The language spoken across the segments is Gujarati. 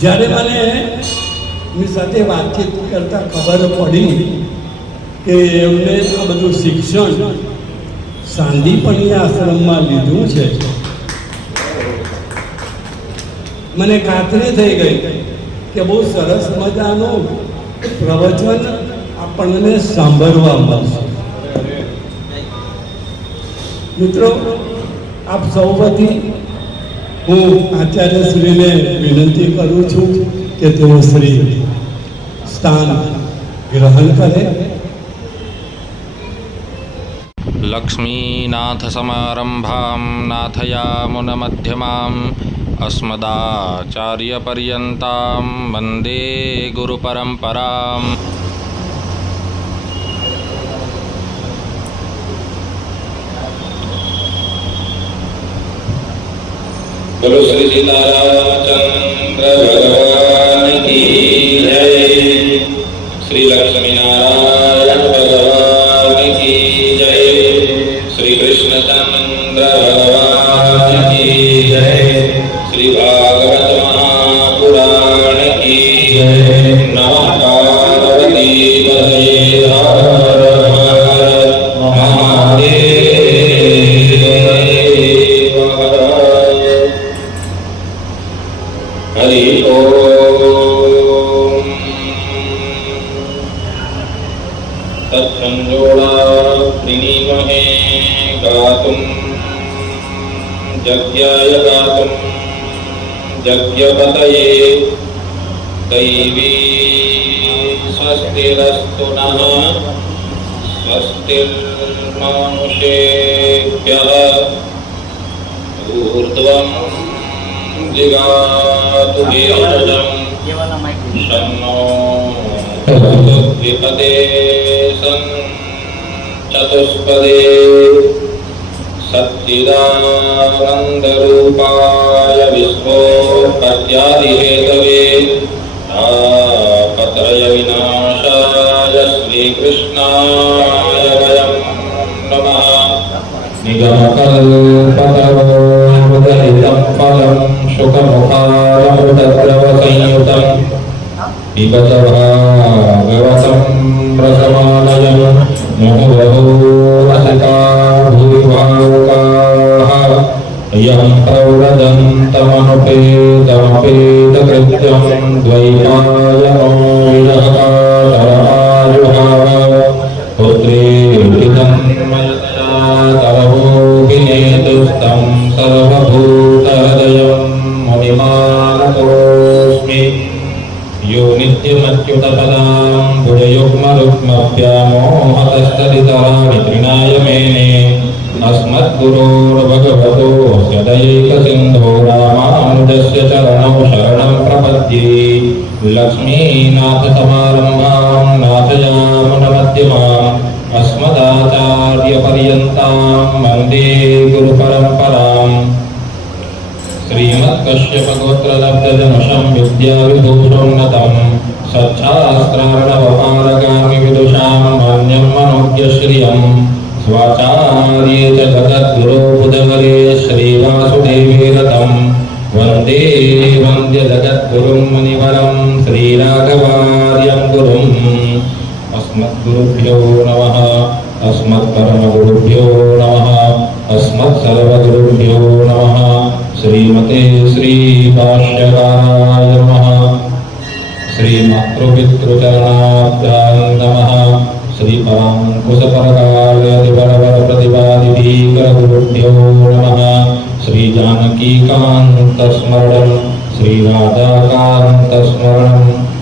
જ્યારે મને એમની સાથે વાતચીત કરતાં ખબર પડી કે એમને આ બધું શિક્ષણ સાંદીપની આશ્રમમાં લીધું છે, મને ખાતરી થઈ ગઈ કે બહુ સરસ મજાનું પ્રવચન આપણને સાંભળવા મળશે. મિત્રો, આપ સૌ વતી હું આચાર્યશ્રીને વિનંતી કરું છું કે તેઓ શ્રી સ્થાન ગ્રહણ કરે. લક્ષ્મીનાથ સમારંભાં નાથયામુનમધ્યમાં અસ્મદાચાર્યપર્યન્તાં વંદે ગુરુપરંપરાં. बोलो श्री सीतारामचंद्र भगवान की जय, श्री लक्ष्मी नारायण भगवान की जय, श्री कृष्णचंद्र भगवान की जय, श्री भागवत महापुराण की जय. नमः पार्वती पतये हर हर महादेव. हरि ओम. तत्संजोड़ा प्रणीमहे गातुं यज्ञाय गातुं यज्ञपतये दैवी स्वस्तिरस्तु नः स्वस्तिर्मानुषेभ्यः ऊर्ध्वं जिगातु वेदं शन्नो द्विपदे सन् चतुष्पदे सच्चिदानन्दरूपाय विश्वोत्पत्त्यादिहेतवे तापत्रय विनाशाय श्रीकृष्णाय वयं नमः. निगमकल्पतरोदयितं फलं शुकमुखारमृतद्रवसंयुतं पिबत भागवतं रसमालयं मुहुरसिका भूरिभावुकाः यं प्रव्रजन्तमनुपेतमपेतकृत्यं द्वैपायनो विरहकातरमायुभाव पुत्रेति तन्मयतया तरवोऽभिनेतुस्तं सर्वभूतहृदयं मुनिमानतोऽस्मि. यो नित्यमच्युतपदां भुजयुग्मरुक्मव्यामोहतस्तदितराणि तृणाय मेने अस्मद्गुरोर्भगवतोऽस्य दयैकसिन्धो रामानुजस्य चरणौ शरणं प्रपद्ये. लक्ष्मीनाथसमारम्भां नाथयामुनमध्यमाम् अस्मदाचार्यपर्यन्तां वन्दे गुरुपरम्पराम्. श्रीमत्कश्यपगोत्रलब्धजनुषं विद्याविभूषोन्नतं सच्छास्त्रार्णवपारगामि विदुषां मान्यं मनोज्ञश्रियं स्वाचार्ये च जगद्गुरो बुधवरे श्रीवासुदेवे रतं वन्दे वन्द्य जगद्गुरुं मुनिवरं श्रीराघवार्यं गुरुम्. अस्मद्गुरुभ्यो नमः. अस्मत्परमगुरुभ्यो नमः. अस्मत्सर्वगुरुभ्यो नमः. श्रीमते श्रीभाष्यकाराय नमः. श्रीमातृपितृचरणाभ्यां नमः. श्रीपराङ्कुशपरकालयतिपरवरप्रतिपादिभीकरगुरुभ्यो नमः. श्रीजानकीकान्तस्मरणं श्रीराधाकान्तस्मरणं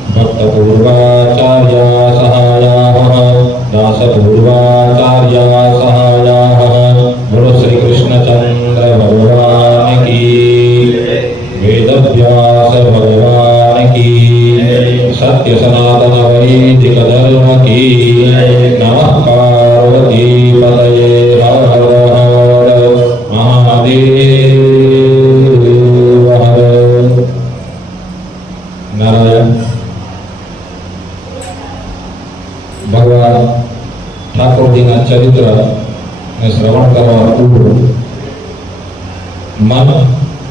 भक्तपूर्वाचार्या सहायाः दासपूर्वाचार्या सहायाः. बोलो श्री कृष्णचंद्र भगवान की, वेदव्यास भगवान की, सत्य सनातन वैदिक धर्म की. नमः पार्वती पतये हर हर महादेव हर. नारायण. भगवान ठाकुर जी चरित्र ने श्रवण करवा पूर्व मन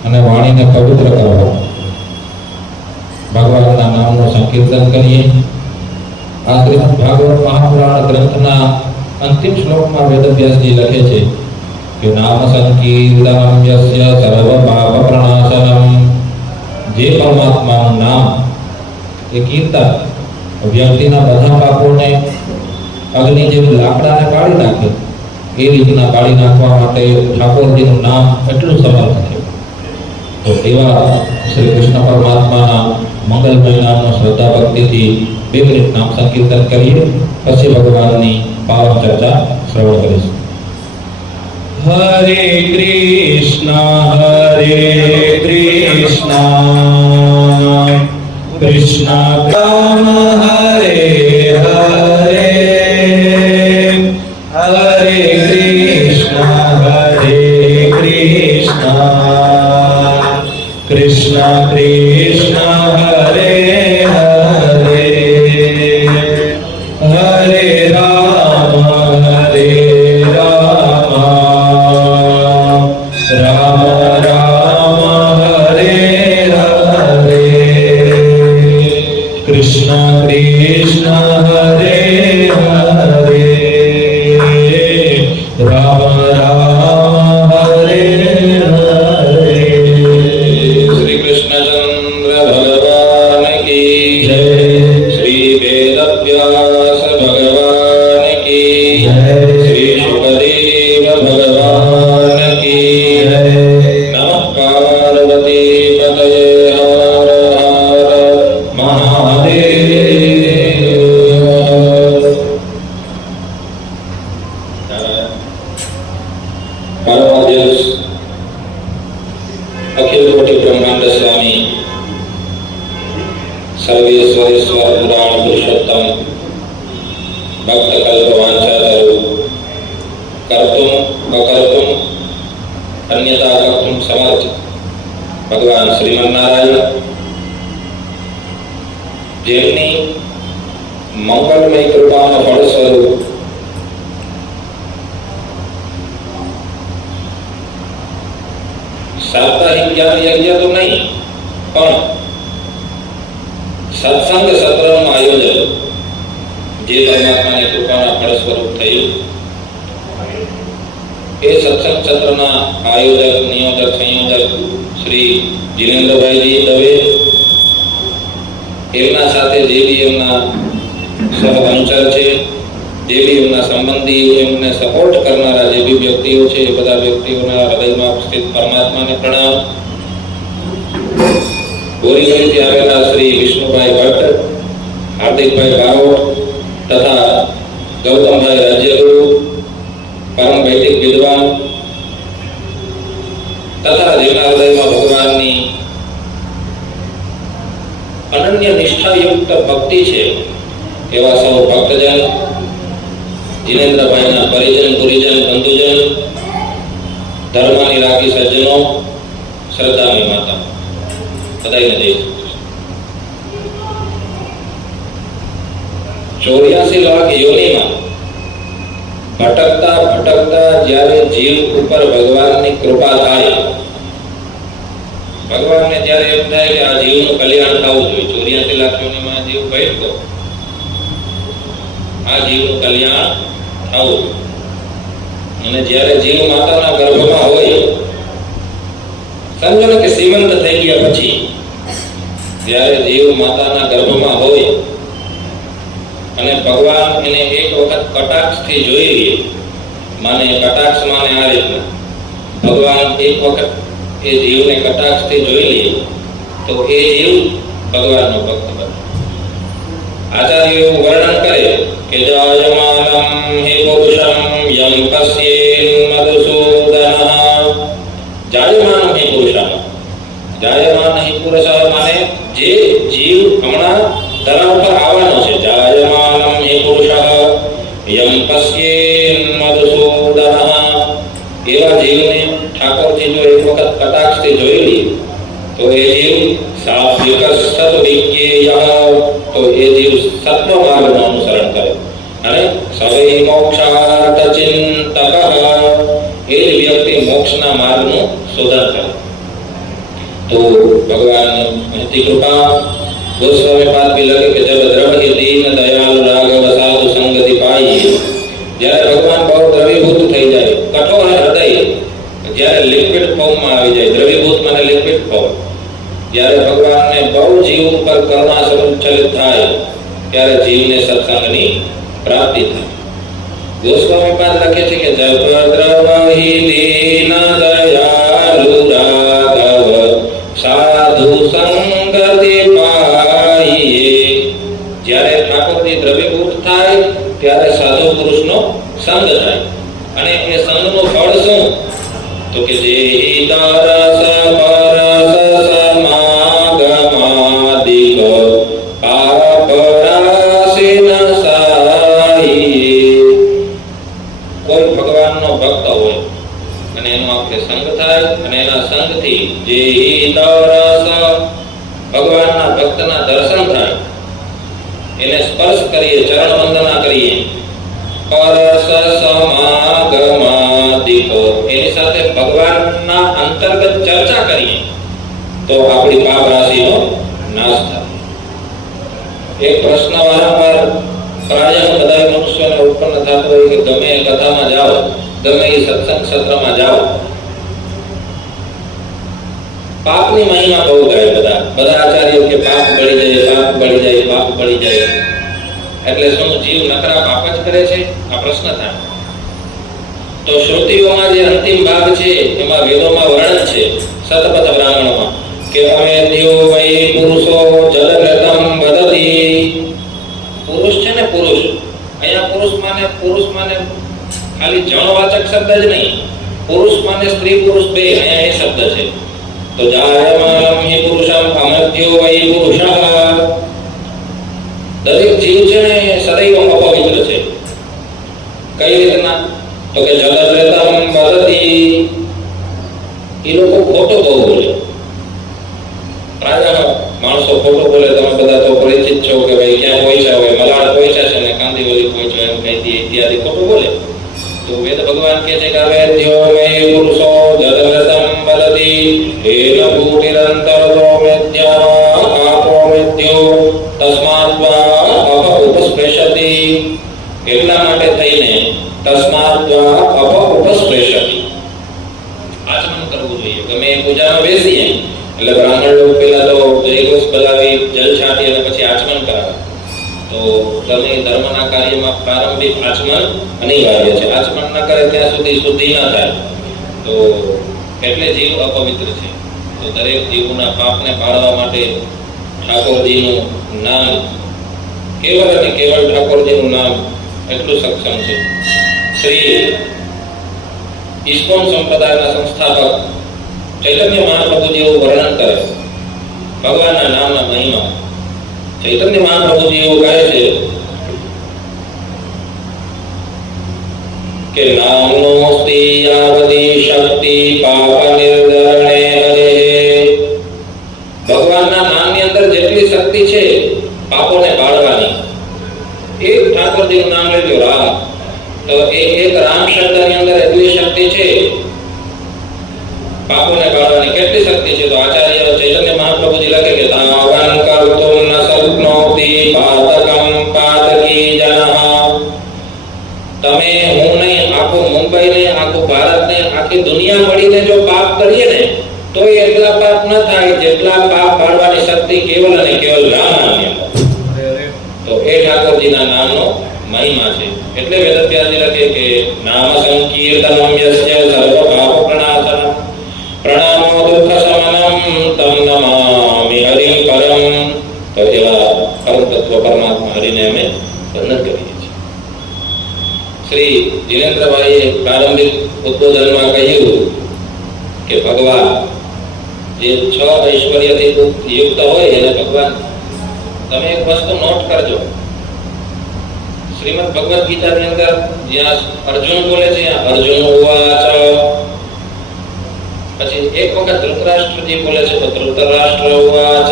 અને વાણીને પવિત્ર કરવા સંકીર્તન કરીએ। આ શ્રીમદ ભાગવત મહાપુરાણ ગ્રંથના અંતિમ શ્લોકમાં વેદવ્યાસજી લખે છે કે નામ સંકીર્તનમ યસ્ય સર્વ પાપ પ્રણાશનમ। જે પરમાત્માનું નામ એ કીર્તન વ્યક્તિના બધા પાપોને અગ્નિ જેમ લાકડાને બાળી નાખે એ રીતના બાળી નાખવા માટે ઠાકોરજીનું નામ એટલું સમર્થ છે। તો એવા શ્રી કૃષ્ણ પરમાત્માના મંગલમય નામનો શ્રદ્ધા ભક્તિથી 2 મિનિટ નામ સંકીર્તન કરીએ, પછી ભગવાનની પાવન ચર્ચા શ્રવણ કરીશું। હરે કૃષ્ણ કૃષ્ણ રામ હરે હરે હરે કૃષ્ણ કૃષ્ણ કૃષ્ણ હરે હરે હરે રામ રામ રામ હરે હરે કૃષ્ણ કૃષ્ણ હરે હરે રામ રામ હરે હરે। શ્રી કૃષ્ણચંદ્ર ભગવાન કી જય। શ્રી વેદવ્યાસ ભગવાન કી જય। શ્રી શુકદેવ ભગવાન કી જય। નમઃ પાર્વતી પતયે હર હર મહાદેવ। પરમાધ્યક્ષ અખિલ કોટી બ્રહ્માંડ સ્વામી સર્વેશ્વરેશ્વર પુરાણ પુરુષોત્તમ ભક્ત કલ્પ વાંછાધરો કર્તુમ અકર્તુમ અન્યતા કર્તુમ સમર્થ ભગવાન શ્રીમન્નારાયણ જેમની મંગલમય કૃપાના ફળ સ્વરૂપ સાપ્તાહિક જ્ઞાન યજ્ઞ તો નહીં પણ સત્સંગ સત્રનું આયોજન જે પરમાત્માની કૃપાના ફળ સ્વરૂપ થયું એ સત્સંગ સત્રના આયોજક નિયોજક સંયોજક શ્રી જીનેન્દ્રભાઈજી દવે, એમના સાથે જે બી એમના સહવંચર છે, જે બી એમના સંબંધી એમને સપોર્ટ કરનારા જે બી વ્યક્તિઓ છે એ બધા વ્યક્તિઓના હૃદયમાં સ્થિત પરમાત્માને પ્રણામ। બોરીવલીથી આવેલા શ્રી વિષ્ણુભાઈ ભટ્ટ, હાર્દિકભાઈ બારોટ તથા ગૌતમભાઈ રાજ્યગુરુ, પરમ વૈદિક વિદ્વાન તથા જેમના હૃદયમાં ભગવાનની અનન્ય નિષ્ઠાયુક્ત ભક્તિ છે એવા સૌ ભક્તજન, જીનેન્દ્રભાઈના પરિજન પુરીજન બંધુજન, ધર્મની રાખી સજ્જનો, શ્રદ્ધાની માતા બધાઈને જય શ્રી કૃષ્ણ। 84 લાખ યોનિમાં ભટકતા જ્યારે જીવ ઉપર ભગવાનની કૃપા થાય, ભગવાનને જ્યારે એમ થાય કે આ જીવનું કલ્યાણ થવું જોઈએ, 84 લાખ યોનિમાં જીવ ભટકો, આ જીવનું કલ્યાણ થવું, અને જ્યારે જીવ માતાના ગર્ભમાં હોય, સમજો ને કે શ્રીમંત થઈ ગયા પછી જ્યારે જીવ માતાના ગર્ભમાં હોય અને ભગવાન એને એક વખત કટાક્ષથી જોઈ લે, માને કટાક્ષ માને આ રીતના ભગવાન એક વખત એ જીવને કટાક્ષથી જોઈ લે તો એ જીવ ભગવાનનો ભક્ત બને। આચાર્યો એવું વર્ણન કરે કે જાયમાનમ હે પુરુષમ યમ પશ્યેન મધુસૂદનઃ। જાયમાનમ હે પુરુષમ, જાયમાન હે પુરુષ માને જે જીવ હમણાં ધરા ઉપર આવવાનો છે, જાયમાનમ હે પુરુષ યમ પશ્યેન મધુસૂદનઃ। એવા જીવને ઠાકોરજી જો એક વખત કટાક્ષથી જોઈ લે તો એ જીવ સાત્વિક સત્વિજ્ઞેય, તો એ જીવ સત્વ માર્ગનું અનુસરણ કરે અને સવૈ મોક્ષાર્થ ચિંતક, એ જ વ્યક્તિ મોક્ષના માર્ગનું શોધન કરે। તો ભગવાનની કૃપા गोस्वामी पाद भी लगे कि जब द्रव्य दीन दयालु राघव साधु संगति पाई, જ્યારે ભગવાન બહુ દ્રવીભૂત થઈ જાય, કઠોર હૃદય જ્યારે લિક્વિડ ફોર્મમાં આવી જાય, દ્રવીભૂત મને લિક્વિડ ફોર્મ, જ્યારે ભગવાનને બહુ જીવ ઉપર કરુણા સંચલિત થાય ત્યારે જીવને સત્સંગની પ્રાપ્તિ થાય. ગોસ્વામી પાદ લખે છે કે જબ દ્રવહિ દીન દયાલુ રાઘવ સાધુ સંગતિ પાઈએ, જ્યારે ઠાકોરજી દ્રવ્યભૂત થાય ત્યારે સાધુ પુરુષનો સંગ થાય. અને એ સંગનું ફળ શું? તો કે જે દરસ પરસ સમાગમાદિક પાપરાશિન સાઈ. કોઈ ભગવાનનો ભક્ત હોય અને એનો આપણે સંગ થાય અને એના સંગથી જે દરસ ભગવાનના ભક્તના દર્શન થાય, એને સ્પર્શ કરીએ, ચરણ વંદના કરીએ, પરસ સમાગમાદિક એની સાથે ભગવાનના અંતર્ગત ચર્ચા કરીએ તો આપણી પાપ રાશિનો નાશ થાય. એક પ્રશ્ન વારંવાર પ્રાય બધા મનુષ્યોને ઉત્પન્ન થતો હોય કે ગમે એ કથામાં જાઓ, ગમે એ સત્સંગ સત્રમાં જાઓ, પાપની મહિમા બહુ ગાય બધા આચાર્યો કે પાપ બળી જાય, પાપ બળી જાય, પાપ બળી જાય. એટલે શું જીવ નકરા પાપ જ કરે છે? આ પ્રશ્ન થાય. તો શ્રુતિઓમાં જે અંતિમ ભાગ છે એમાં વેદોમાં વર્ણન છે, સતપથ બ્રાહ્મણોમાં, કે અમેધ્યો વૈ પુરુષો જલરતમ વદતિ. પુરુષ છે ને પુરુષ, અહીંયા પુરુષ માને ખાલી જણવાચક શબ્દ જ નહીં, પુરુષ માને સ્ત્રી પુરુષ બે, અહીંયા એ શબ્દ છે. તો જાયમાનમ હિ પુરુષમ અમધ્યો વૈ પુરુષઃ. દરેક જીવ છે ને સદૈવ અપવિત્ર છે. કઈ રીતના? તો કે જલદ્રતમ વદતિ, એ લોકો ખોટો બહુ બોલે. પ્રાય માણસો ખોટો બોલે. તમે બધા તો પરિચિત છો કે ભાઈ ક્યાં પૈસા હોય, મલાડ પૈસા છે ને કાંદીવલી પહોંચ્યો એમ કહીથી ઇત્યાદિ ખોટું બોલે. તો વેદ ભગવાન કહે છે કે અવેદ્યો મે પુરુષો જલદ્રતમ વદતિ હેન ભૂતિરંતરતો મેધ્યા આપો મેધ્યો તસ્માત્વા અપ ઉપસ્પૃશતિ. એટલા માટે થઈને તસ્માત્વા અપ ઉપસ્પૃશતિ, આચમન કરવું જોઈએ. ગમે એ પૂજામાં બેસીએ એટલે બ્રાહ્મણ લોકો પહેલા તો જયઘોષ બોલાવી, જલ છાંટી અને પછી આચમન કરાવે. તો ગમે ધર્મના કાર્યમાં પ્રારંભિક આચમન અનિવાર્ય છે. આચમન ન કરે ત્યાં સુધી શુદ્ધિ ન થાય. તો એટલે જીવ અપવિત્ર છે. તો દરેક જીવના પાપને બાળવા માટે ઠાકોરજીનું નામ, કેવળ અને કેવળ ઠાકોરજીનું નામ એટલું સક્ષમ છે. શ્રી ઇસ્કોન સંપ્રદાયના સંસ્થાપક ચૈતન્ય મહાપ્રભુજીઓ વર્ણન કરે ભગવાનના નામના મહિમા. ચૈતન્ય મહાપ્રભુજીઓ કહે છે કે નામનો સ્ત્રીયાવદી શક્તિ પાપ નિર્ધરણે હરે. ભગવાનના નામની અંદર જેટલી શક્તિ છે પાપોને બાળવાની, એક ઠાકોરજીનું નામ લેજો રામ, તો એક રામ શબ્દની અંદર એટલી શક્તિ છે પાપોને બાળવાની. કેટલી શક્તિ છે? તો આચાર્ય ચૈતન્ય મહાપ્રભુજી લખે કે તાવન કર્તુમ ન શક્નોતિ પાતકમ પાતકી જનઃ. તમે, હું નહીં, આખું મુંબઈ ને, આખું ભારત ને, આખી દુનિયા મળીને જો પાપ કરીએ ને તો એટલા પાપ ન થાય જેટલા પાપ બાળવાની શક્તિ કેવલ અને કેવલ રામ નામની અંદર. તો એ ઠાકોરજીના નામનો મહિમા છે. એટલે વેદવ્યાસજી લખે કે નામ સંકીર્તનમ યસ્ય સર્વ પાપ પ્રણાશનમ પ્રણામો દુઃખ શમનમ તમ નમામિ હરિ પરમ. તો એવા પરમ તત્વ પરમાત્મા હરિને અમે વંદન કરીએ છીએ. શ્રી જીનેન્દ્રભાઈએ પ્રારંભિક ઉદ્બોધનમાં કહ્યું કે ભગવાન જે 6 ઐશ્વર્યથી યુક્ત હોય એને ભગવાન. તમે એક વસ્તુ નોટ કરજો, શ્રીમદ ભગવદ ગીતાની અંદર જ્યાં અર્જુન બોલે છે અર્જુન ઉવાચ, પછી એક વખત ધૃતરાષ્ટ્રજી બોલે છે તો ધૃતરાષ્ટ્ર ઉવાચ,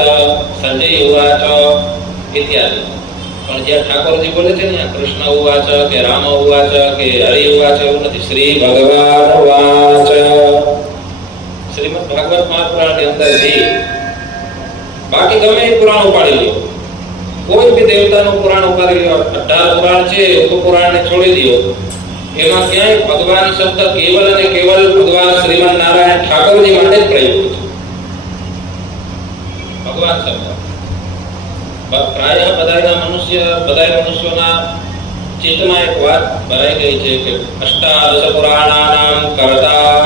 સંજય ઉવાચ ઇત્યાદિ. પણ જ્યાં ઠાકોરજી બોલે છે ને કૃષ્ણ ઉવાચ કે રામ ઉવાચ કે હરિ ઉવાચ એવું નથી. શ્રી ભગવાન ઉવાચ. શ્રીમદ ભાગવત મહાપુરાણની અંદર જે બાકી ગમે એ પુરાણ ઉપાડી લ્યો, કોઈ બી દેવતાનું પુરાણ ઉપાડી લ્યો, 18 પુરાણ છે ઉપપુરાણને છોડી દો, એમાં ક્યાંય ભગવાન શબ્દ કેવલ અને કેવલ ભગવાન શ્રીમન નારાયણ ઠાકોરજી માટે જ પ્રયુક્ત છે. ભગવાન શબ્દ પ્રાય બધાના મનુષ્યોના ચિત્તમાં એક વાત ભરાઈ ગઈ છે કે અષ્ટાદશ પુરાણાનામ કર્તા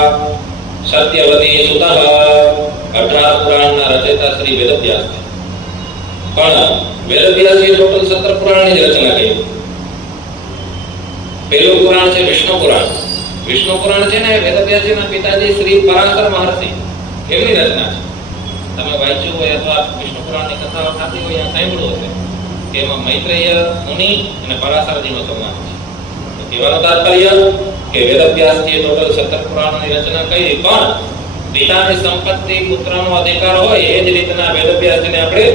સત્યવતી સુતઃ, 18 પુરાણના રચયિતા શ્રી વેદવ્યાસ છે. પણ વેદવ્યાસજીએ ટોટલ 17 પુરાણની જ રચના કરી. પહેલું પુરાણ છે વિષ્ણુ પુરાણ. વિષ્ણુ પુરાણ છે ને વેદવ્યાસજીના પિતાજી શ્રી પરાશર મહર્ષિ એમની રચના છે. તમે વાંચ્યું હોય અથવા વિષ્ણુ પુરાણની કથાઓ થતી હોય ત્યાં સાંભળ્યું હશે કે એમાં મૈત્રેય મુનિ અને પરાશરજીનો સંવાદ છે. તો કહેવાનું તાત્પર્ય કે વેદવ્યાસજીએ ટોટલ 17 પુરાણોની રચના કરી, પણ પિતાની સંપત્તિ પુત્રનો અધિકાર હોય એ જ રીતના વેદવ્યાસજીને આપણે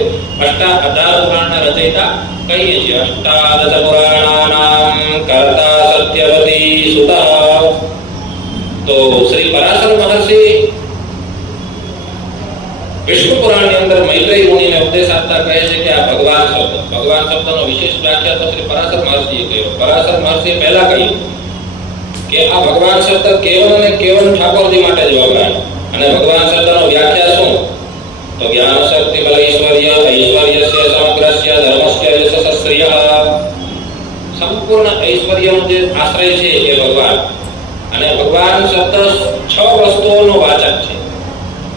18 પુરાણના રચયિતા કહીએ છીએ. અષ્ટાદશ પુરાણાનામ કર્તા સત્યવતી સુતઃ. તો શ્રી પરાશર મહર્ષિ વિષ્ણુ પુરાણની અંદર મૈત્રેય મુનિને ઉપદેશ આપતા કહે છે કે આ ભગવાન શબ્દનો વિશેષ વ્યાખ્યા તો શ્રી પરાશર મહર્ષિએ કર્યો. પરાશર મહર્ષિએ પહેલા કહ્યું કે આ ભગવાન શબ્દ કેવલ અને કેવલ ઠાકોરજી માટે જ વપરાય. અને ભગવાન શબ્દનો વ્યાખ્યા શું? તો જ્ઞાન શક્તિ બલ ઐશ્વર્યસ્ય સમગ્રસ્ય ધર્મસ્ય યશસ્ય, સંપૂર્ણ ઐશ્વર્યનો જે આશ્રય છે એ ભગવાન. અને ભગવાન શબ્દ 6 વસ્તુઓનો વાચક છે.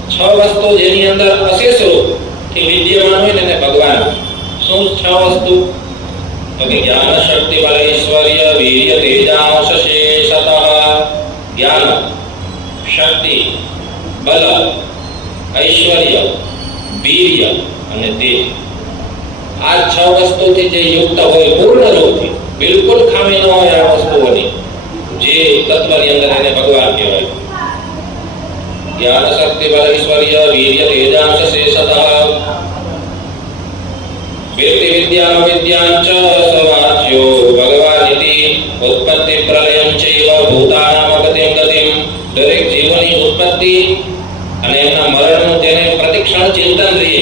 6 વસ્તુ જેની અંદર અશેષ રૂપથી વિદ્યમાન હોય ને ભગવાન. શું 6 વસ્તુ? તો કે જ્ઞાન શક્તિ બલ ઐશ્વર્ય વીર્ય તેજાંશ શેષતઃ. જ્ઞાન, શક્તિ, બલ, ઐશ્વર્ય, વીર્ય અને તેજ. આ 6 વસ્તુથી જે યુક્ત હોય પૂર્ણ રૂપથી, બિલકુલ ખામી ન હોય આ વસ્તુઓની, જે તત્વની અંદર એને ભગવાન કહેવાય. જ્ઞાન શક્તિ બલ ઐશ્વર્ય વીર્ય તેજાંશ શેષતઃ. વેત્તિ વિદ્યા વિદ્યાંચ સવાચ્યો ભગવાનિતિ ઉત્પત્તિ પ્રલયં ચૈવ ભૂતાનામ ગતિમ ગતિમ. દરેક જીવની ઉત્પત્તિ અને એના મરણનું તેને પ્રતિક્ષણ ચિંતન રહે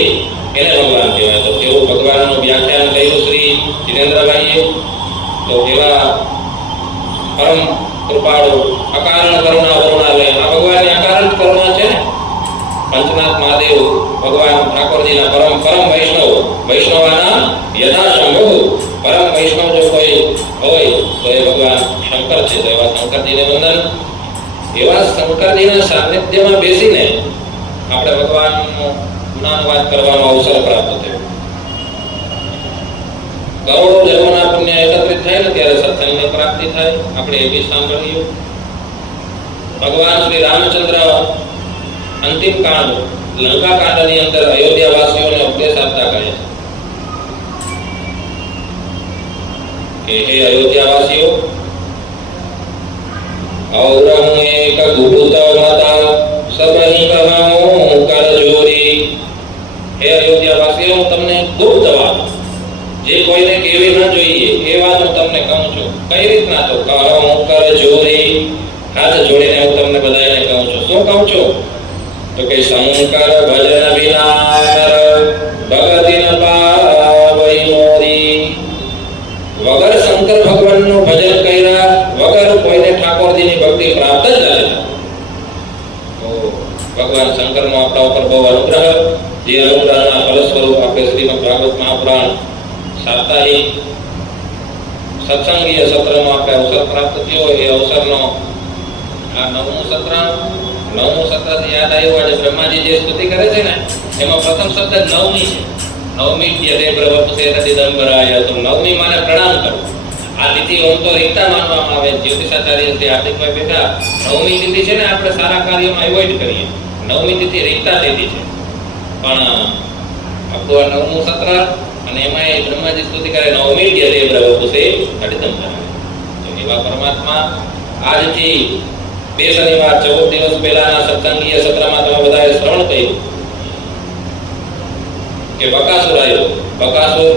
એને ભગવાન કહેવાય. તો તેવું ભગવાનનું વ્યાખ્યાન કર્યું શ્રી જીનેન્દ્રભાઈએ. તો એવા પરમ કૃપાળુ અકારણ કરુણા વરુણાલય, આ ભગવાનની અકારણ કરુણા છે ને. પંચનાથ મહાદેવ ભગવાન ઠાકોરજીના પરમ વૈષ્ણવાના યથાશંભુ. પરમ વૈષ્ણવ જો કોઈ હોય તો એ ભગવાન શંકર છે. તો એવા શંકરજીને વંદન. એવા શંકરજીના સાનિધ્યમાં બેસીને આપણે ભગવાનનો ગુણાનુવાદ કરવાનો અવસર પ્રાપ્ત થયો. કરોડો જન્મના પુણ્ય એકત્રિત થાય ને ત્યારે સત્સંગની પ્રાપ્તિ થાય. આપણે એ બી સાંભળ્યું. ભગવાન શ્રી રામચંદ્ર અંતિમ કાંડ લંકા કાંડની અંદર અયોધ્યાવાસીઓને ઉપદેશ આપતા કહે છે કે હે અયોધ્યાવાસીઓ, ઔરમ એક ગુરુત મતા સબહી કહું કર જોરી. હે અયોધ્યાવાસીઓ, તમને ગુપ્ત વાત જે કોઈને કેવી ન જોઈએ એ વાત હું તમને કહું છું. કઈ રીતના? તો કહું કર જોરી. હાથ જોડીને હું તમને બધાને કહું છું. શું કહું છું? તો કે શંકર ભજન વિના નર ભગતિ ન પાવઈ મોરી. વગર શંકર ભગવાનનું ભજન કર્યા વગર કોઈને ઠાકોરજીની ભક્તિ પ્રાપ્ત જ નથી. તો ભગવાન શંકરનો આપણા ઉપર બહુ અનુગ્રહ, જે અનુગ્રહના ફલ સ્વરૂપ આપણે શ્રીમદ ભાગવત મહાપુરાણ સાપ્તાહિક સત્સંગીય સત્રનો આપણે અવસર પ્રાપ્ત થયો. એ અવસરનો આ 9મું સત્રથી યાદ આવ્યું. આજે બ્રહ્માજી જે સ્તુતિ કરે છે ને એમાં પ્રથમ શબ્દ નવમી છે. નવમી યદે પ્રવપસે તદિદંબરાય. તો નવમી માને પ્રણામ કરવું. આ તિથિ ઓમ તો રીતા માનવામાં આવે. જ્યોતિષાચાર્ય શ્રી હાર્દિકભાઈ બેટા, નવમી તિથિ છે ને આપણે સારા કાર્યોમાં એવોઇડ કરીએ. નવમી તિથિ રીતા તિથિ છે. પણ આપણું આ 9મું સત્ર અને એમાં એ બ્રહ્માજી સ્તુતિ કરે નવમી યદે પ્રવપસે તદિદંબરાય. તો એવા પરમાત્મા આજથી 2 શનિવાર 14 દિવસ પહેલાના સત્સંગીય સત્રમાં તમે બધાએ શ્રવણ કર્યું કે બકાસુર આવ્યો. બકાસુર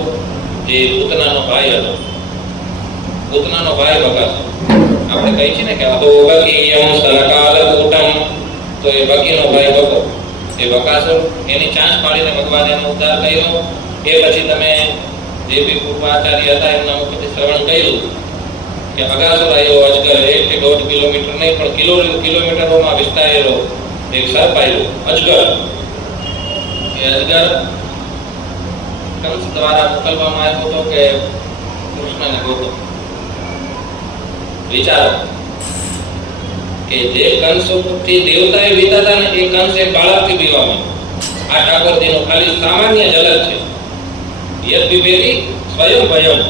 જે પૂતનાનો ભાઈ હતો. પૂતનાનો ભાઈ બકાસુર. આપણે કહી છીએ ને કે અહો બકીયમ સનકાલ કૂટમ. તો એ બકીનો ભાઈ બકો. એ બકાસુર એની ચાંચ પાડીને ભગવાને એનો ઉદ્ધાર કર્યો. એ પછી તમે જે બી પૂર્વાચાર્ય હતા એમના મુખથી શ્રવણ કર્યું કે અગાસુર આવ્યો અજગર 1 કે 1.5 કિલોમીટર નહીં પણ કિલોમીટરોમાં વિસ્તારેલો એક સર્પ આવ્યો અજગર. એ અજગર કંસ દ્વારા મોકલવામાં આવ્યો હતો કે કૃષ્ણને ગોતો. વિચારો કે જે કંસથી દેવતાએ બીતા હતા ને એ કંસ એક બાળકથી બીવામાં. આ ઠાકોરજીનો ખાલી સામાન્ય ઝલક છે. યદ વિભેદી સ્વયં ભયમ,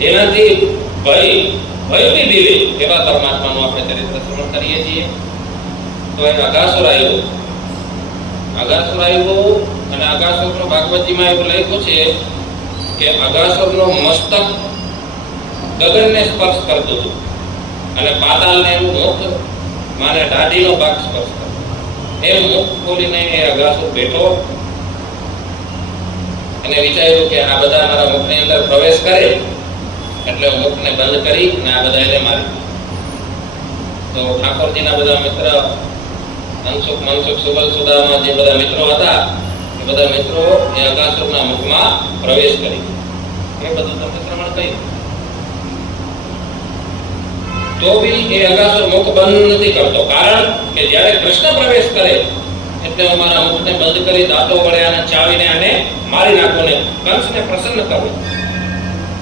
એનાથી ભય બી બીવે એવા પરમાત્માનું આપણે ચરિત્ર શ્રવણ કરીએ છીએ. તો એ અગાસુર આવ્યો અને અગાસુરનો ભાગવતજીમાં એવું લખ્યું છે કે અગાસુરનો મસ્તક ગગનને સ્પર્શ કરતું હતું અને પાતાળને એનું મુખ માને દાઢીનો ભાગ સ્પર્શ કરતો. એ મુખ ખોલીને એ અગાસુર બેઠો અને વિચાર્યું કે આ બધા મારા મુખની અંદર પ્રવેશ કરે એટલે મુખને બંધ કરી અને આ બધા એને મારી. તો ઠાકોરજીના બધા મિત્ર અનસુખ મનસુખ સુબલ સુદામા જે બધા મિત્રો હતા એ બધા મિત્રો એ અગાસુરના મુખમાં પ્રવેશ કરી. એ બધું તમે શ્રવણ કર્યું. તો બી એ અગાસુર મુખ બંધ નથી કરતો, કારણ કે જ્યારે કૃષ્ણ પ્રવેશ કરે એટલે હું મારા મુખને બંધ કરી દાંતો વડે આને ચાવીને આને મારી નાખું ને કંસને પ્રસન્ન કરું.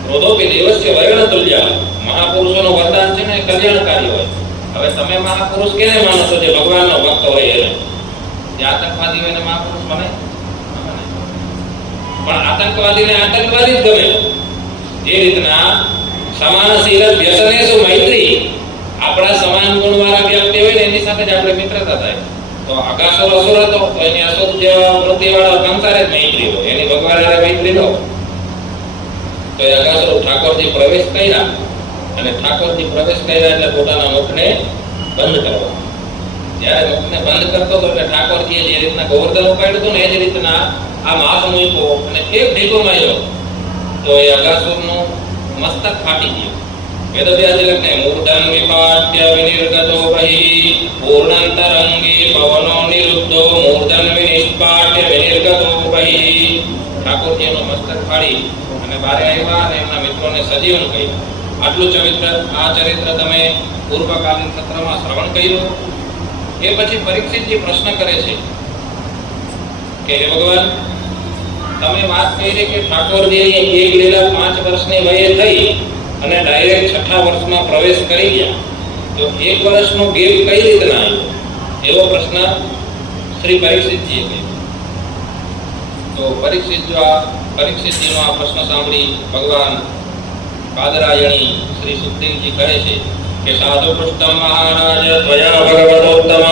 ક્રોધોપી દેવસ્ય વૈરણ તુલ્ય. મહાપુરુષોનું વરદાન છે ને એ કલ્યાણકારી હોય. હવે તમે મહાપુરુષ કેને માનો છો? જે ભગવાનનો ભક્ત હોય એને. જે આતંકવાદી હોય એને મહાપુરુષ બને? પણ આતંકવાદીને આતંકવાદી જ ગમે. જે રીતના સમાનશીલ વ્યસનેષુ મૈત્રી, આપણા સમાન ગુણવાળા વ્યક્તિ હોય ને એની સાથે જ આપણે મિત્રતા થાય. તો અગાસુર અસુર હતો તો એની અસુર જેવા વૃત્તિવાળા કંસારે જ મૈત્રી હોય, એની ભગવાન હારે મૈત્રી ન હોય. તો એ અગાસુર ઠાકોરજી પ્રવેશ કર્યા અને ઠાકોરજી પ્રવેશ કર્યા એટલે પોતાના મુખને બંધ કરવા. જ્યારે મુખને બંધ કરતો હતો એટલે ઠાકોરજીએ જે રીતના ગોવર્ધન ઉપાડ્યું હતું ને એ જ રીતના આમ હાથ મૂક્યો અને એક ઢીકો માર્યો તો એ અગાસુરનું મસ્તક ફાટી ગયું. વેદવ્યાસ લખને મૂર્ધન વિપાટ્ય વિનિર્ગતો બહિ પૂર્ણાંતરંગી પવનો નિરુદ્ધો મૂર્ધન વિનિષ્પાટ્ય વિનિર્ગતો બહિ. ઠાકોરજીનું મસ્તક ફાડી અને બારે આવ્યા અને એમના મિત્રોને સજીવન કહ્યું. આટલું ચરિત્ર તમે પૂર્વકાલીન સત્રમાં શ્રવણ કર્યું. એ પછી પરીક્ષિતજી પ્રશ્ન કરે છે કે હે ભગવાન, તમે વાત કરી કે ઠાકોરજીની એક લીલા 5 વર્ષની વયે થઈ અને ડાયરેક્ટ 6થા વર્ષમાં પ્રવેશ કરી ગયા, તો 1 વર્ષનો ગેપ કઈ રીતના આવ્યો? એવો પ્રશ્ન શ્રી પરીક્ષિતજીએ કર્યો. તો પરીક્ષિતજીનો આ પ્રશ્ન સાંભળી ભગવાન પાદરાયણી શ્રી સુખદેવજી કહે છે કે સાધુ પૃષ્ઠમ મહારાજ ત્વયા ભગવતોત્તમ.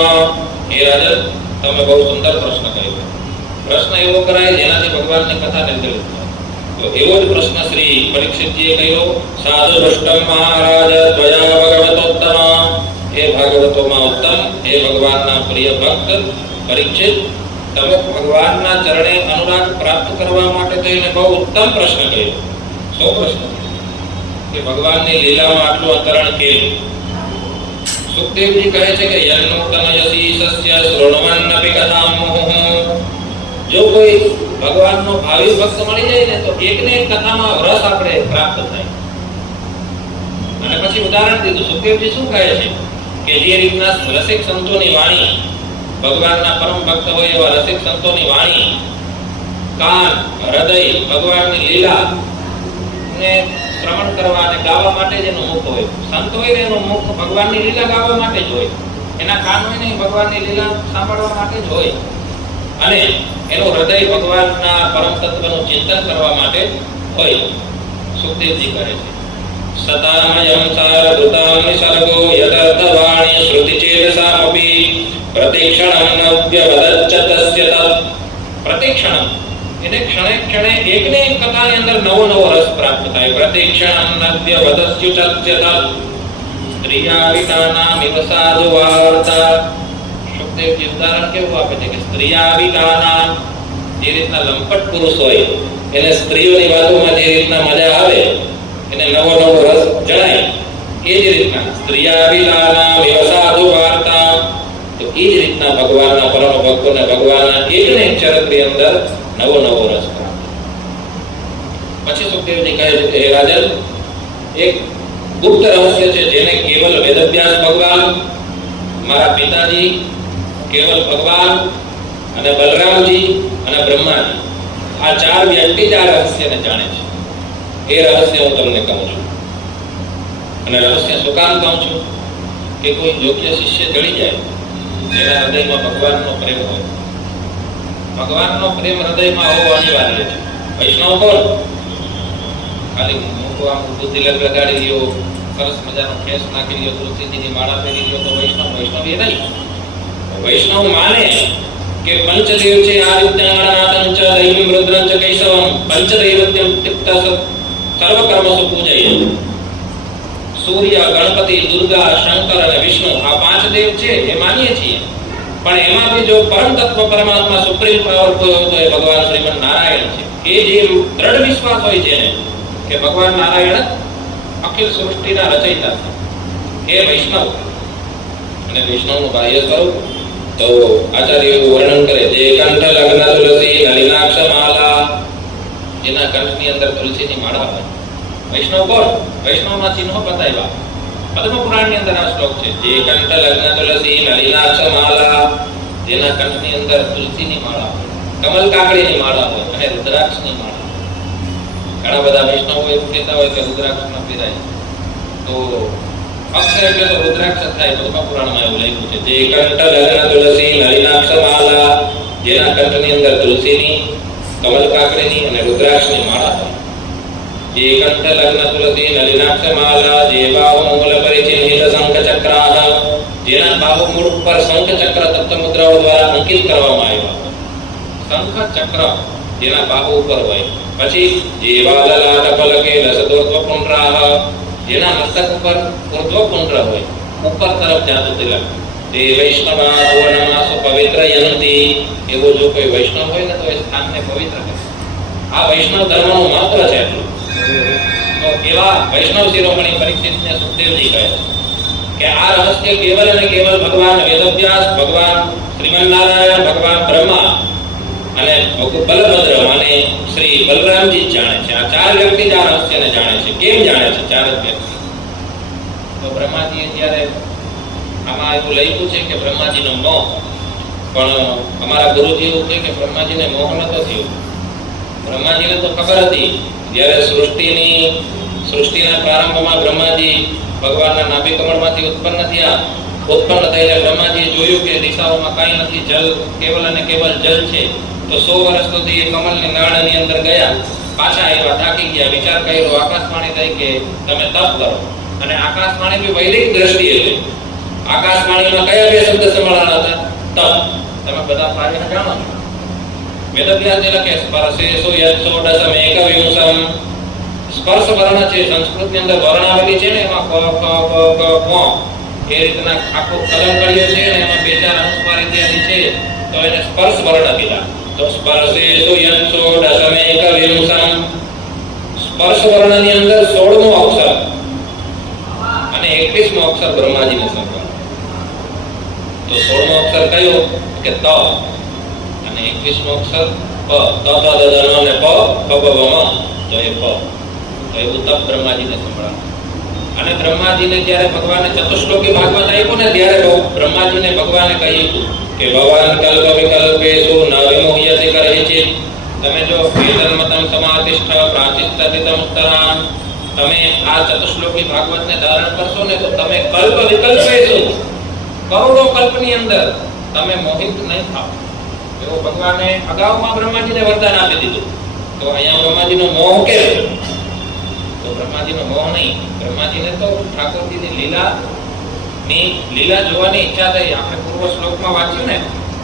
હે રાજન, તમે બહુ સુંદર પ્રશ્ન કર્યો. પ્રશ્ન એવો કરાય જેનાથી ભગવાનની કથા નિર્ધારિત થાય. તો એવો જ પ્રશ્ન શ્રી પરીક્ષિતજીએ કર્યો. સાધુ પૃષ્ઠમ મહારાજ ત્વયા ભગવતોત્તમ. હે ભાગવતોમાં ઉત્તમ, હે ભગવાનના પ્રિય ભક્ત પરીક્ષિત, તમે ભગવાનના ચરણે અનુરાગ પ્રાપ્ત કરવા માટે થઈને બહુ ઉત્તમ પ્રશ્ન કર્યો. શું પ્રશ્ન કે ભગવાનની લીલામાં આટલું અંતરણ કેમ? સુખદેવજી કહે છે કે યન્નૂતન યશીસસ્ય શૃણવન્નપી કથામ મુહુઃ. જો કોઈ ભગવાનનો ભાવિ ભક્ત મળી જાય ને તો એકને એક કથામાં રસ આપણે પ્રાપ્ત થાય. અને પછી ઉદાહરણ દીધું. સુખદેવજી શું કહે છે કે જે રીતના રસિક સંતોની વાણી, ભગવાનના પરમ ભક્ત હોય એવા રસિક સંતોની વાણી, કાન, હૃદય ભગવાનની લીલા ને શ્રવણ કરવા અને ગાવા માટે જ એનું મુખ હોય. સંત હોય ને એનું મુખ ભગવાનની લીલા ગાવા માટે જ હોય. એના કાન હોય ને ભગવાનની લીલા સાંભળવા માટે જ હોય. અને એનું હૃદય ભગવાનના પરમ તત્વનું ચિંતન કરવા માટે હોય. સુખદેવજી કહે છે સતામયં સારભૃતાં નિસર્ગો યદર્થવાણી શ્રુતિચેતસામપી પ્રતિક્ષણં નવ્યવદચ્ચ તસ્ય તત્. પ્રતિક્ષણં એને ક્ષણે ક્ષણે એકને એક કથાની અંદર નવો રસ પ્રાપ્ત થાય. પ્રતિક્ષણં નવ્યવદસ્ય તસ્ય તત્. સ્ત્રિયા વિતાનામિવ સાધુ વાર્તા. સુખદેવજી ઉદાહરણ કેવું આપે છે કે સ્ત્રિયા વિતાનામ, જે રીતના લંપટ પુરુષ હોય એને સ્ત્રીઓની વાતોમાં જે રીતના મજા આવે, એને નવો રસ જણાય, એ જ રીતના સ્ત્રિયા વિતાનામિવ સાધુ વાર્તા. તો એ જ રીતના ભગવાનના પરમ ભક્તોને ભગવાનના એક ને એક ચરિત્રની અંદર નવો નવો રસ પ્રાપ્ત. પછી સુખદેવજી કહે છે કે હે રાજન, એક ગુપ્ત રહસ્ય છે જેને કેવલ વેદવ્યાસ ભગવાન, મારા પિતાજી, કેવલ ભગવાન અને બલરામજી અને બ્રહ્માજી, આ ચાર વ્યક્તિ જ આ રહસ્યને જાણે છે. એ રહસ્ય હું તમને કહું છું. અને રહસ્ય શું કામ કહું છું? કે કોઈ યોગ્ય શિષ્ય જડી જાય, જેના હૃદયમાં ભગવાનનો પ્રેમ હોય. ભગવાનનો પ્રેમ હૃદયમાં હોવો અનિવાર્ય છે. વૈષ્ણવ કોણ? ખાલી મોટો આમ તિલક લગાડી રહ્યો, સરસ મજાનો કેસ નાખી રહ્યો, તુલસીજીની માળા પહેરી રહ્યો તો વૈષ્ણવ એ નહીં. વૈષ્ણવ માને કે પંચદેવ છે, આદિત્યનારાયણ ચ દૈવમ રુદ્રં ચ કૈશવમ પંચદૈવત્યમ તિક્ત સર્વ કર્મસુ પૂજય. સૂર્ય, ગણપતિ, દુર્ગા, શંકર અને વિષ્ણુ, આ પાંચ દેવ છે એ માનીએ છીએ. પણ એમાં બી જો પરમ તત્વ પરમાત્મા સુપ્રીમ પાવર કોઈ હોય તો એ ભગવાન શ્રીમન નારાયણ છે. એ જે દ્રઢ વિશ્વાસ હોય છે કે ભગવાન નારાયણ અખિલ સૃષ્ટિના રચયિતા છે, એ વૈષ્ણવ. અને વૈષ્ણવનું બાહ્ય સ્વરૂપ તો આચાર્યો વર્ણન કરે, જે કંઠ લગ્ન તુલસી નલિનાક્ષ માલા, જેના કંઠની અંદર તુલસીની માળા હોય. વૈષ્ણવ કોણ? વૈષ્ણવના ચિહ્નો બતાવ્યા પદ્મ પુરાણની અંદર આ શ્લોક છે. જે કંઠ લગ્ન તુલસી નલિનાક્ષ માલા, જેના કંઠની અંદર તુલસીની માળા હોય, કમલ કાકડીની માળા હોય અને રુદ્રાક્ષની માળા. ઘણા બધા વૈષ્ણવો એવું કહેતા હોય કે રુદ્રાક્ષ ન પીરાય, તો અક્ષર એટલે તો રુદ્રાક્ષ થાય. પદ્મ પુરાણમાં એવું લખ્યું છે. જે કંઠ લગ્ન તુલસી નલિનાક્ષ માલા, જેના કંઠની અંદર તુલસીની, કમલ કાકડીની અને રુદ્રાક્ષની માળા હોય. જે કંઠ લગ્ન તુલસી નલિનાક્ષ માલા, જે બાહુ મૂળ પરિચિહ્નિત શંખ ચક્રાહ, જેના બાહુ મૂળ ઉપર શંખ ચક્ર તત્વ મુદ્રાઓ દ્વારા અંકિત કરવામાં આવ્યા. શંખ ચક્ર જેના બાહુ ઉપર હોય. પછી જેવા લલાટ ફલકે લસદોર્ધ્વ પુંડ્રાહ, જેના મસ્તક ઉપર ઉર્ધ્વ પુંડ્ર હોય, ઉપર તરફ જાતું તિલક. તે વૈષ્ણવા ભુવનમાસુ પવિત્રયંતી, એવો જો કોઈ વૈષ્ણવ હોય ને તો એ સ્થાનને પવિત્ર કરે. આ વૈષ્ણવ ધર્મનું મહત્વ છે એટલું. તો એવા વૈષ્ણવ શિરોમણી પરીક્ષિતને સુખદેવજી કહે કે આ રહસ્ય કેવલ અને કેવલ ભગવાન વેદવ્યાસ, ભગવાન શ્રીમન નારાયણ, ભગવાન બ્રહ્મા અને બલભદ્ર અને શ્રી બલરામજી જાણે છે. આ ચાર વ્યક્તિ જ આ રહસ્યને જાણે છે. કેમ જાણે છે ચાર જ વ્યક્તિ? તો બ્રહ્માજીએ જ્યારે આમાં એવું લખ્યું છે કે બ્રહ્માજીનો મોહ, પણ અમારા ગુરુજી એવું કહે કે બ્રહ્માજીને મોહ નતો થયો. બ્રહ્માજીને તો ખબર હતી, જ્યારે સૃષ્ટિના પ્રારંભમાં બ્રહ્માજી ભગવાનના નાભી કમળમાંથી ઉત્પન્ન થયા. ઉત્પન્ન થઈને બ્રહ્માજીએ જોયું કે દિશાઓમાં કાંઈ નથી, જલ કેવલ અને કેવલ જલ છે. તો 100 વર્ષ સુધી એ કમળની નાળની અંદર ગયા, પાછા આવ્યા, થાકી ગયા, વિચાર કર્યો, આકાશવાણી થઈ કે તમે તપ કરો. અને આકાશવાણી બી વૈદિક દ્રષ્ટિએ છે. આકાશવાણીમાં કયા બે શબ્દ સંભળાણા હતા? તપ. તમે બધા કાર્ય જાણો છો. વેદવ્યાસે લખે સ્પર્શેષુ યત્સોડસમેકવિંશમ. સ્પર્શ વર્ણ છે, સંસ્કૃતની અંદર વર્ણાવલી છે ને, એમાં ક ખ ગ ઘ પ એ રીતના આખો કલમ કર્યો છે ને, એમાં 2-4 અનુસ્વાર ઇત્યાદિ છે, તો એને સ્પર્શ વર્ણ કીધા. તો સ્પર્શેષુ યત્સોડસમેકવિંશમ, સ્પર્શ વર્ણની અંદર 16મો અક્ષર અને 21મો અક્ષર બ્રહ્માજીને સંભળાયો. તો 16મો અક્ષર કયો? કે ત. અને 21મો અક્ષર પ. ત ત દ દ ન ને પ પ પ મ, તો એ પ. તો એવું તપ બ્રહ્માજીને સંભળાયું. અને બ્રહ્માજીને જ્યારે ભગવાને ચતુશ્લોકી ભાગવત આપ્યું ને, ત્યારે બ્રહ્માજીને ભગવાને કહ્યું કે ભગવાન કલ્પ વિકલ્પેષુ ન વિમોહ્યતે કરહિચિત. તમે જો વેદન્મતમ સમાધિષ્ઠ પ્રાચિત્તતિતમ ઉત્તરામ, તમે આ ચતુશ્લોકી ભાગવતને ધારણ કરશો ને તો તમે કલ્પ વિકલ્પેષુ, કરોડો કલ્પની અંદર તમે મોહિત નહીં થાઓ. એવો ભગવાને અગાઉમાં બ્રહ્માજીને વરદાન આપી દીધું. તો અહીંયા બ્રહ્માજીનો મોહ કેવો? તો બ્રહ્માજીનો મોહ નહીં, બ્રહ્માજીને તો ઠાકોરજીની લીલા જોવાની ઈચ્છા થઈ. આપણે પૂર્વ શ્લોકમાં વાંચ્યું ને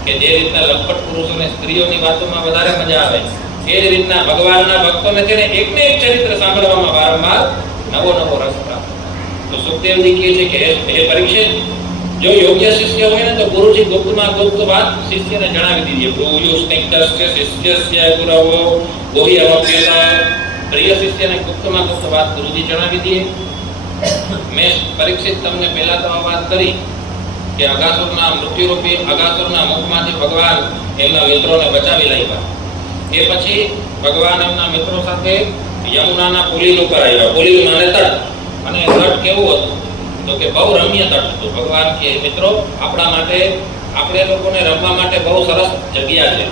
કે જે રીતના લંપટ પુરુષોને સ્ત્રીઓની વાતોમાં વધારે મજા આવે, એ જ રીતના ભગવાનના ભક્તોને છે ને એકને એક ચરિત્ર સાંભળવામાં વારંવાર નવો નવો રસ પ્રાપ્ત. તો સુખદેવજી કહે છે કે હે પરીક્ષિત, જો યોગ્ય શિષ્ય હોય ને તો ગુરુજી ગુપ્તમાં ગુપ્ત વાત શિષ્યને જણાવી દીધી. ગુરુ સ્નિગ્ધસ્ય શિષ્યસ્ય ગુરવો ગુહ્યમપ્યતા. પ્રિય શિષ્યને ગુપ્તમાં ગુપ્ત વાત ગુરુજી જણાવી દે. મેં પરીક્ષિત તમને પહેલા તો આ વાત કરી કે મૃત્યુરૂપી અગાસુરના મુખમાંથી ભગવાન એમના મિત્રોને બચાવી લાવ્યા. એ પછી ભગવાન એમના મિત્રો સાથે યમુનાના પુલીલ ઉપર આવ્યા. પુલીલ માને તટ, અને તટ કેવું હતું તો કે બહુ રમ્ય તટ હતું. ભગવાન કે મિત્રો આપણા માટે, આપણે લોકોને રમવા માટે બહુ સરસ જગ્યા છે.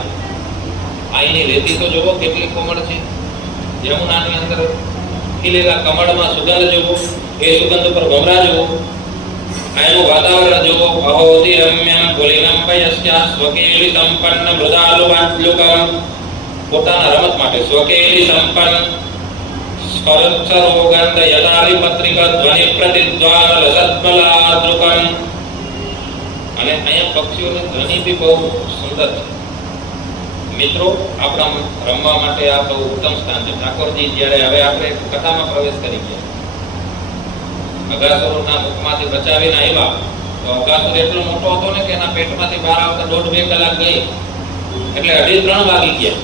અહીંની રેતી તો જુઓ કેટલી કોમળ છે. યમુનાની અંદર ખીલેલા કમળમાં સુગંધ જુઓ, એ સુગંધ ઉપર ભમરા જુઓ, અહીંનું વાતાવરણ જુઓ. અહોતિ રમ્યમ પુલિનમ પયસ્યા સ્વકેલી સંપન્ન મૃદાલુ વાત્લુકમ. પોતાના રમત માટે સ્વકેલી સંપન્ન સ્વરક્ષરોગંધ યદારી પત્રિક ધ્વનિ પ્રતિદ્વાન રસત્મલાદ્રુકમ. અને અહીંયા પક્ષીઓની ધ્વનિ બી બહુ સુંદર છે. મિત્રો, આપણા રમવા માટે આ બહુ ઉત્તમ સ્થાન છે. ઠાકોરજી જ્યારે હવે આપણે કથામાં પ્રવેશ કરી ગયા, અગાસુરના મુખમાંથી બચાવીને આવ્યા, તો અગાસુર એટલો મોટો હતો ને કે એના પેટમાંથી બહાર આવતા 1.5-2 કલાક ગઈ, એટલે 2:30 વાગી ગયા.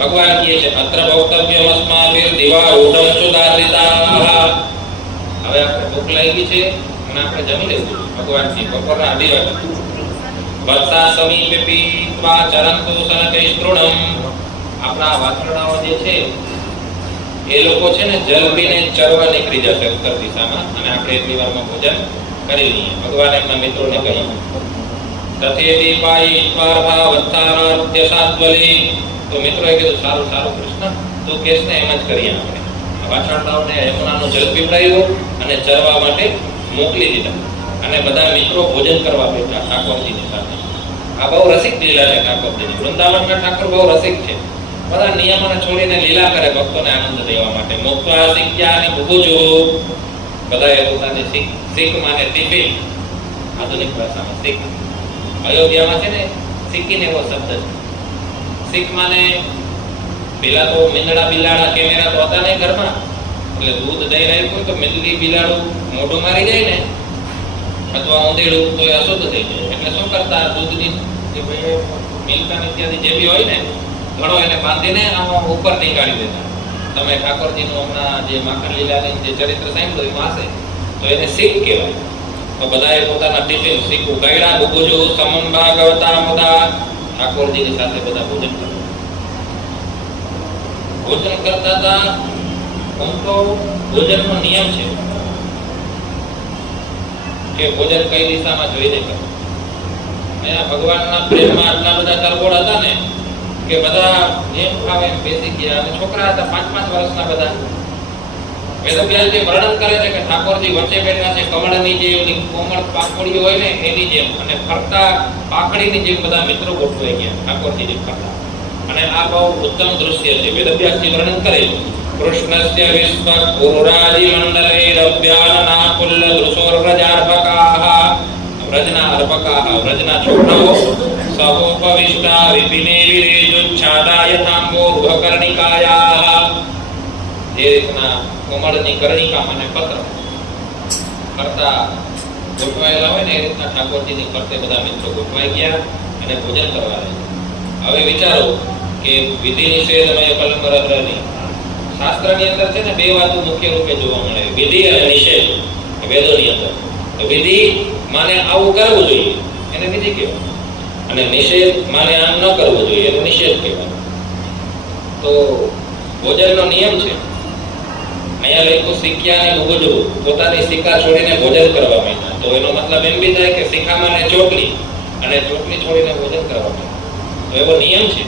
ભગવાન કહે છે અત્ર ભૌતવ્યમસ્માભિર દિવારૂઢમ સુદારિતા. હવે આપણે ભૂખ લાગી છે અને આપણે જમી લેવું. ભગવાન કહે બપોરના 2:30 વાગે વત્સા સમીપે પીત્વા ચરંતુ સનકૈસ્તૃણમ. આપણા વાછરડાઓ જે છે એ લોકો છે ને જલ પીને ચરવા નીકળી જશે ઉત્તર દિશામાં, અને આપણે એટલી વારમાં ભોજન કરી લઈએ. ભગવાન એમના મિત્રોને કહ્યું તથેતિ પાયિત્વા વત્સારાધ્ય સાત્વલી. તો મિત્રોએ કીધું સારું સારું કૃષ્ણ, તું કેસ ને એમ જ કરીએ. આપણે વાછરડાઓને યમુનાનું જલ પીવડાવ્યું અને ચરવા માટે મોકલી દીધા, અને બધા મિત્રો ભોજન કરવા બેઠા ઠાકોરજીની સાથે. આ બહુ રસિક લીલા છે ઠાકોરજીની. વૃંદાવનમાં ઠાકોર બહુ રસિક છે. બધા નિયમોને છોડીને લીલા કરે ભક્તોને આનંદ દેવા માટે. મુક્ત્વા સિક્યાની બુભુજુ. બધાએ પોતાની શીખ માને ટિફિન, આધુનિક ભાષામાં શીખ. અયોધ્યામાં છે ને સિક્કીને એવો શબ્દ છે. શીખ માને પેલા તો મીંદડા બિલાડા કેમેરા તો હતા નહીં ઘરમાં, એટલે દૂધ દઈ રાખ્યું તો મીંદડી બિલાડું મોઢું મારી જાય ને, અથવા ઊંધેડું, તો એ અશુદ્ધ થઈ જાય. એટલે શું કરતા, દૂધની જે મિલ્કન ઇત્યાદિ જે બી હોય ને, ઘણો એને બાંધીને આમાં ઉપર નીકાળી દેતા. તમે ઠાકોરજીનું હમણાં જે માખણ લીલાની જે ચરિત્ર સાંભળ્યું એમાં હશે, તો એને શીખ કહેવાય. તો બધાએ પોતાના ટિફિન શીખ ઉગાડ્યા. બુબુજુ સમન ભાગવતા મુદા. ઠાકોરજીની સાથે બધા ભોજન કરતા. ભોજન કરતા હતા. આમ તો ભોજનનો નિયમ છે કે ભોજન કઈ દિશામાં જોઈને કરવું. ભગવાનના પ્રેમમાં આટલા બધા તરબોળ હતા ને કે બધા જેમ ખાવે એમ બેસી ગયા. અને છોકરા હતા 5-5 વર્ષના બધા. વેદવ્યાસજી વર્ણન કરે છે કે ઠાકોરજી વચ્ચે બેઠા છે, કમળની જે કોમળ પાકડીઓ હોય ને એની જેમ, અને ફરતા પાકડીની જેમ બધા મિત્રો ગોઠવાઈ ગયા ઠાકોરજીની ફરતા. અને આ બહુ ઉત્તમ દૃશ્ય છે. વેદવ્યાસજી વર્ણન કરે કૃષ્ણસ્ય વિશ્વ પુરુરાજી મંડલે રવ્યાનના કુલ્લ દૃશોર્વ્રજાર્ભકાઃ. વ્રજના અર્ભકાઃ, વ્રજના છોકરાઓ સહોપવિષ્ટા વિપિને વિરેજુચ્છાદાય થાંબો રૂઢકર્ણિકાયાઃ. જે રીતના કોમળની કર્ણિકા મને પત્ર કરતા ગોઠવાયેલા હોય ને એ રીતના ઠાકોરજીની ફરતે બધા મિત્રો ગોઠવાઈ ગયા અને ભોજન કરવા લાગ્યા. હવે વિચારો કે વિધિ નિષેધ અને કલમ રદ્રની શાસ્ત્રની અંદર છે ને 2 વાતો મુખ્ય રૂપે જોવા મળે, વિધિ અને નિષેધ વેદોની અંદર. તો વિધિ માને આવું કરવું જોઈએ, એને વિધિ કહેવાય, અને નિષેધ માને આમ ન કરવું જોઈએ, એને નિષેધ કહેવાય. તો ભોજનનો નિયમ છે. અહીંયા લોકો શીખ્યા ને ઉગડવું, પોતાની શીખા છોડીને ભોજન કરવા માંડ્યા. તો એનો મતલબ એમ બી થાય કે શીખામાં ને ચોટલી, અને ચોટલી છોડીને ભોજન કરવા માંડ્યા. તો એવો નિયમ છે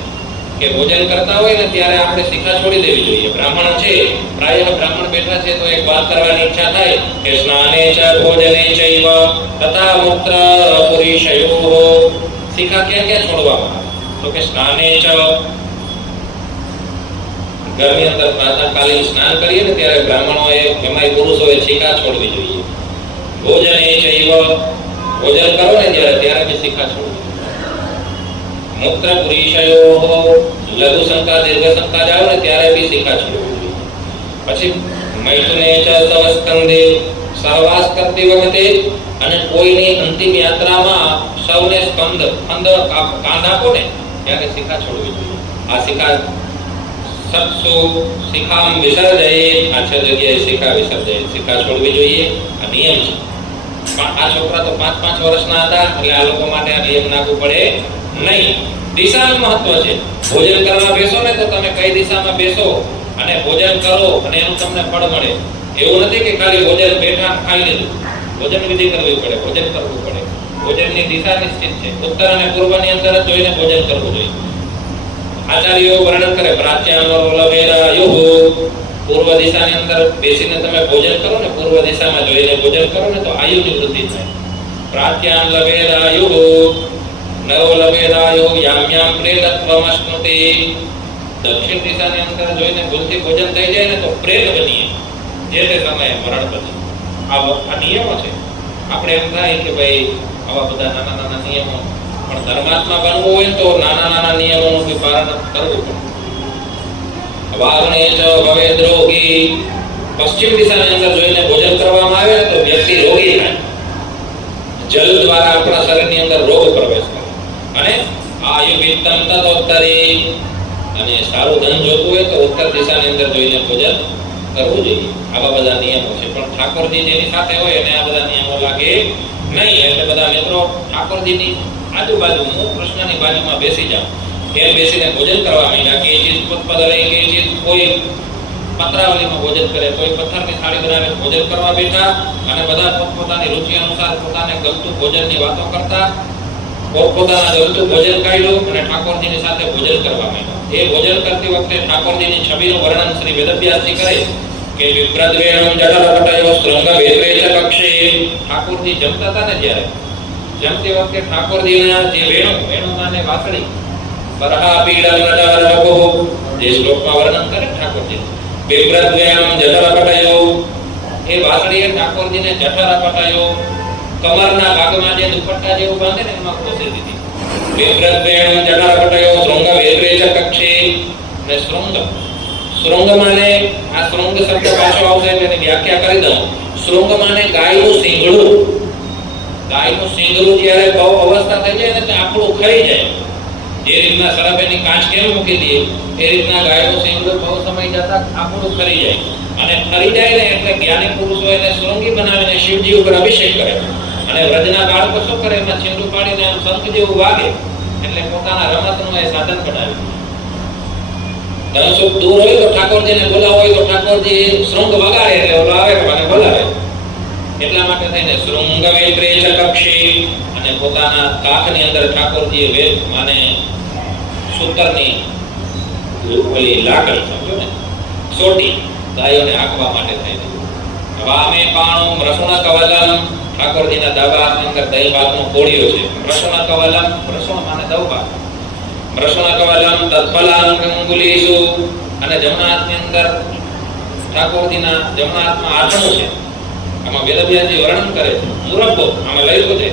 કે ભોજન કરતા હોય ને ત્યારે આપણે શીખા છોડી દેવી જોઈએ. બ્રાહ્મણ છે, પ્રાય બ્રાહ્મણ બેઠા છે, તો એક વાત કરવાની ઈચ્છા થાય કે સ્નાને ચ ભોજને ચૈવ તથા મૂત્ર પુરીશયોઃ. શીખા ક્યાં ક્યાં છોડવામાં? તો કે સ્નાને ચ, ઘરની અંદર પ્રાતઃકાલીન સ્નાન કરીએ ને ત્યારે બ્રાહ્મણોએ, એમાંય પુરુષોએ શીખા છોડવી જોઈએ. ભોજને ચૈવ, ભોજન કરો ને ત્યારે બી શીખા છોડવી. મૂત્ર પુરીશયોઃ, લઘુ શંકા દીર્ઘ શંકા જાઓ ને ત્યારે બી શીખા છોડવી. પછી મૈથુને ચ સવસ્કંદે, સહવાસ કરતી વખતે અને કોઈની અંતિમ યાત્રામાં સૌને સ્કંદ કાંધ આપો ને ત્યારે શીખા છોડવી જોઈએ. આ શીખા સત્સુ શિખામ વિસર્જયે, આ 6 જગ્યાએ શિખા વિસર્જયે, શિખા છોડવી જોઈએ. આ નિયમ છે. આ છોકરા તો 5-5 વર્ષના હતા એટલે આ લોકો માટે આ નિયમ લાગુ પડે નહીં. દિશાનું મહત્વ છે. ભોજન કરવા બેસો ને તો તમે કઈ દિશામાં બેસો અને ભોજન કરો અને એનું તમને ફળ મળે. એવું નથી કે ખાલી ભોજન બેઠા ખાઈ લીધું. ભોજન વિધિ કરવી પડે, ભોજન કરવું પડે. ભોજનની દિશા નિશ્ચિત છે. ઉત્તર અને પૂર્વની અંદર જ જોઈને ભોજન કરવું જોઈએ. આચાર્યો વર્ણન કરે પ્રાચ્યાનો પૂર્વ દિશાની અંદર બેસીને તમે ભોજન કરો ને, પૂર્વ દિશામાં જોઈને ભોજન કરો ને તો આયુની વૃદ્ધિ થાય. પ્રાચ્યાન લવેદાયુ નરો લવેદાયુ યામ્યામ પ્રેતત્વમશ્નુતે. દક્ષિણ દિશાની અંદર જોઈને ભૂલથી ભોજન થઈ જાય ને તો પ્રેત બનીએ જે તે સમયે મરણ પછી. આ નિયમો છે. આપણે એમ થાય કે ભાઈ આવા બધા નાના નાના નિયમો, પણ ધર્માત્મા બનવું હોય તો નાના નાના નિયમોનું બી પાલન કરવું પડે. વાગ્ને ચ ભવેદ રોગી. પશ્ચિમ દિશાની અંદર જોઈને ભોજન કરવામાં આવે તો વ્યક્તિ રોગી થાય. જલ દ્વારા આપણા શરીરની અંદર રોગ પ્રવેશ કરે. અને આયુ વિત્તમ તદોત્તરી. અને સારું ધન જોતું હોય તો ઉત્તર દિશાની અંદર જોઈને ભોજન કરવું જોઈએ. આવા બધા નિયમો છે. પણ ઠાકોરજી જેની સાથે હોય એને આ બધા નિયમો લાગે નહીં. એટલે બધા મિત્રો ઠાકોરજીની આજુબાજુ હું કૃષ્ણની બાજુમાં બેસી જાઉં. ઘેર બેસીને ભોજન કરવા માંડ્યા કે ચીજ પદ રહી કે ચીજ કોઈ પત્રાવલીમાં ભોજન કરે, કોઈ પથ્થરની થાળી બનાવીને ભોજન કરવા બેઠા અને બધા પોતપોતાની રુચિ અનુસાર પોતાને ગમતું ભોજનની વાતો કરતા પોતપોતાના ગમતું ભોજન કાઢ્યું અને ઠાકોરજીની સાથે ભોજન કરવા માંડ્યા. એ ભોજન કરતી વખતે ઠાકોરજીની છબીનું વર્ણન શ્રી વેદવ્યાસજી કરે કે વિપ્રદ્વેણમ જઠરપટયો શૃંગ વેત્રે ચ કક્ષે. ઠાકોરજી જમતા હતા ને જ્યારે જમતી વખતે ઠાકોરજીના જે વેણુ માને વાસળી બરહા પીડમ નટવરવપો જે શ્લોકમાં વર્ણન કરે ઠાકોરજી. વિપ્રદ્વેણમ જઠરપટયો એ વાસળીએ ઠાકોરજીને જઠરપટયો કમરના ભાગમાં જે દુપટ્ટા જેવું બાંધે ને એમાં ખોસી દીધી. વિપ્રદ્વેણમ જઠરપટયો શૃંગ વેત્રે ચ કક્ષે. ને શૃંગ માને આ શૃંગ શબ્દ પાછો આવશે એટલે એની વ્યાખ્યા કરી દઉં. શૃંગ માને ગાયનું શીંગડું. ગાયનું શીંગડું જ્યારે બહુ અવસ્થા થઈ જાય ને તો આપણું ખરી જાય. જે રીતના સરબેની કાચ કેમ મૂકી દઈએ એ રીતના ગાયનું શીંગડું બહુ સમય જતા આપણું ખરી જાય. અને ખરી જાય ને એટલે જ્ઞાની પુરુષો એને શૃંગી બનાવીને શિવજી ઉપર અભિષેક કરે. અને વ્રજના બાળકો શું કરે, એમાં છીંડું પાડીને આમ શંખ જેવું વાગે એટલે પોતાના રમતનું એ સાધન બનાવ્યું. ધનસુખ દૂર હોય તો ઠાકોરજીને બોલાવો હોય તો ઠાકોરજી શૃંગ વગાડે એટલે ઓલો આવે અને બોલાવે. એટલા માટે થઈને શૃંગ વેત્રે ચ કક્ષી. અને પોતાના કાખની અંદર ઠાકોરજીએ વેદ માને સૂતરની ઓલી લાકડી સમજો ને સોટી ગાયોને આંકવા માટે થઈને. વામે પાણું રસુણ કવલમ. ઠાકોરજીના ડાબા હાથની અંદર દહીં ભાતનો કોળિયો છે. રસુણ કવલમ, રસુણ માને દવ ભાત. રસુણ કવલમ તત્ફલાંગુલીસુ. અને જમણા હાથની અંદર ઠાકોરજીના જમણા હાથમાં આઠણું છે. આમાં વેદવ્યાસજી વર્ણન કરે છે. મુરબ્બો આમાં લખ્યું છે.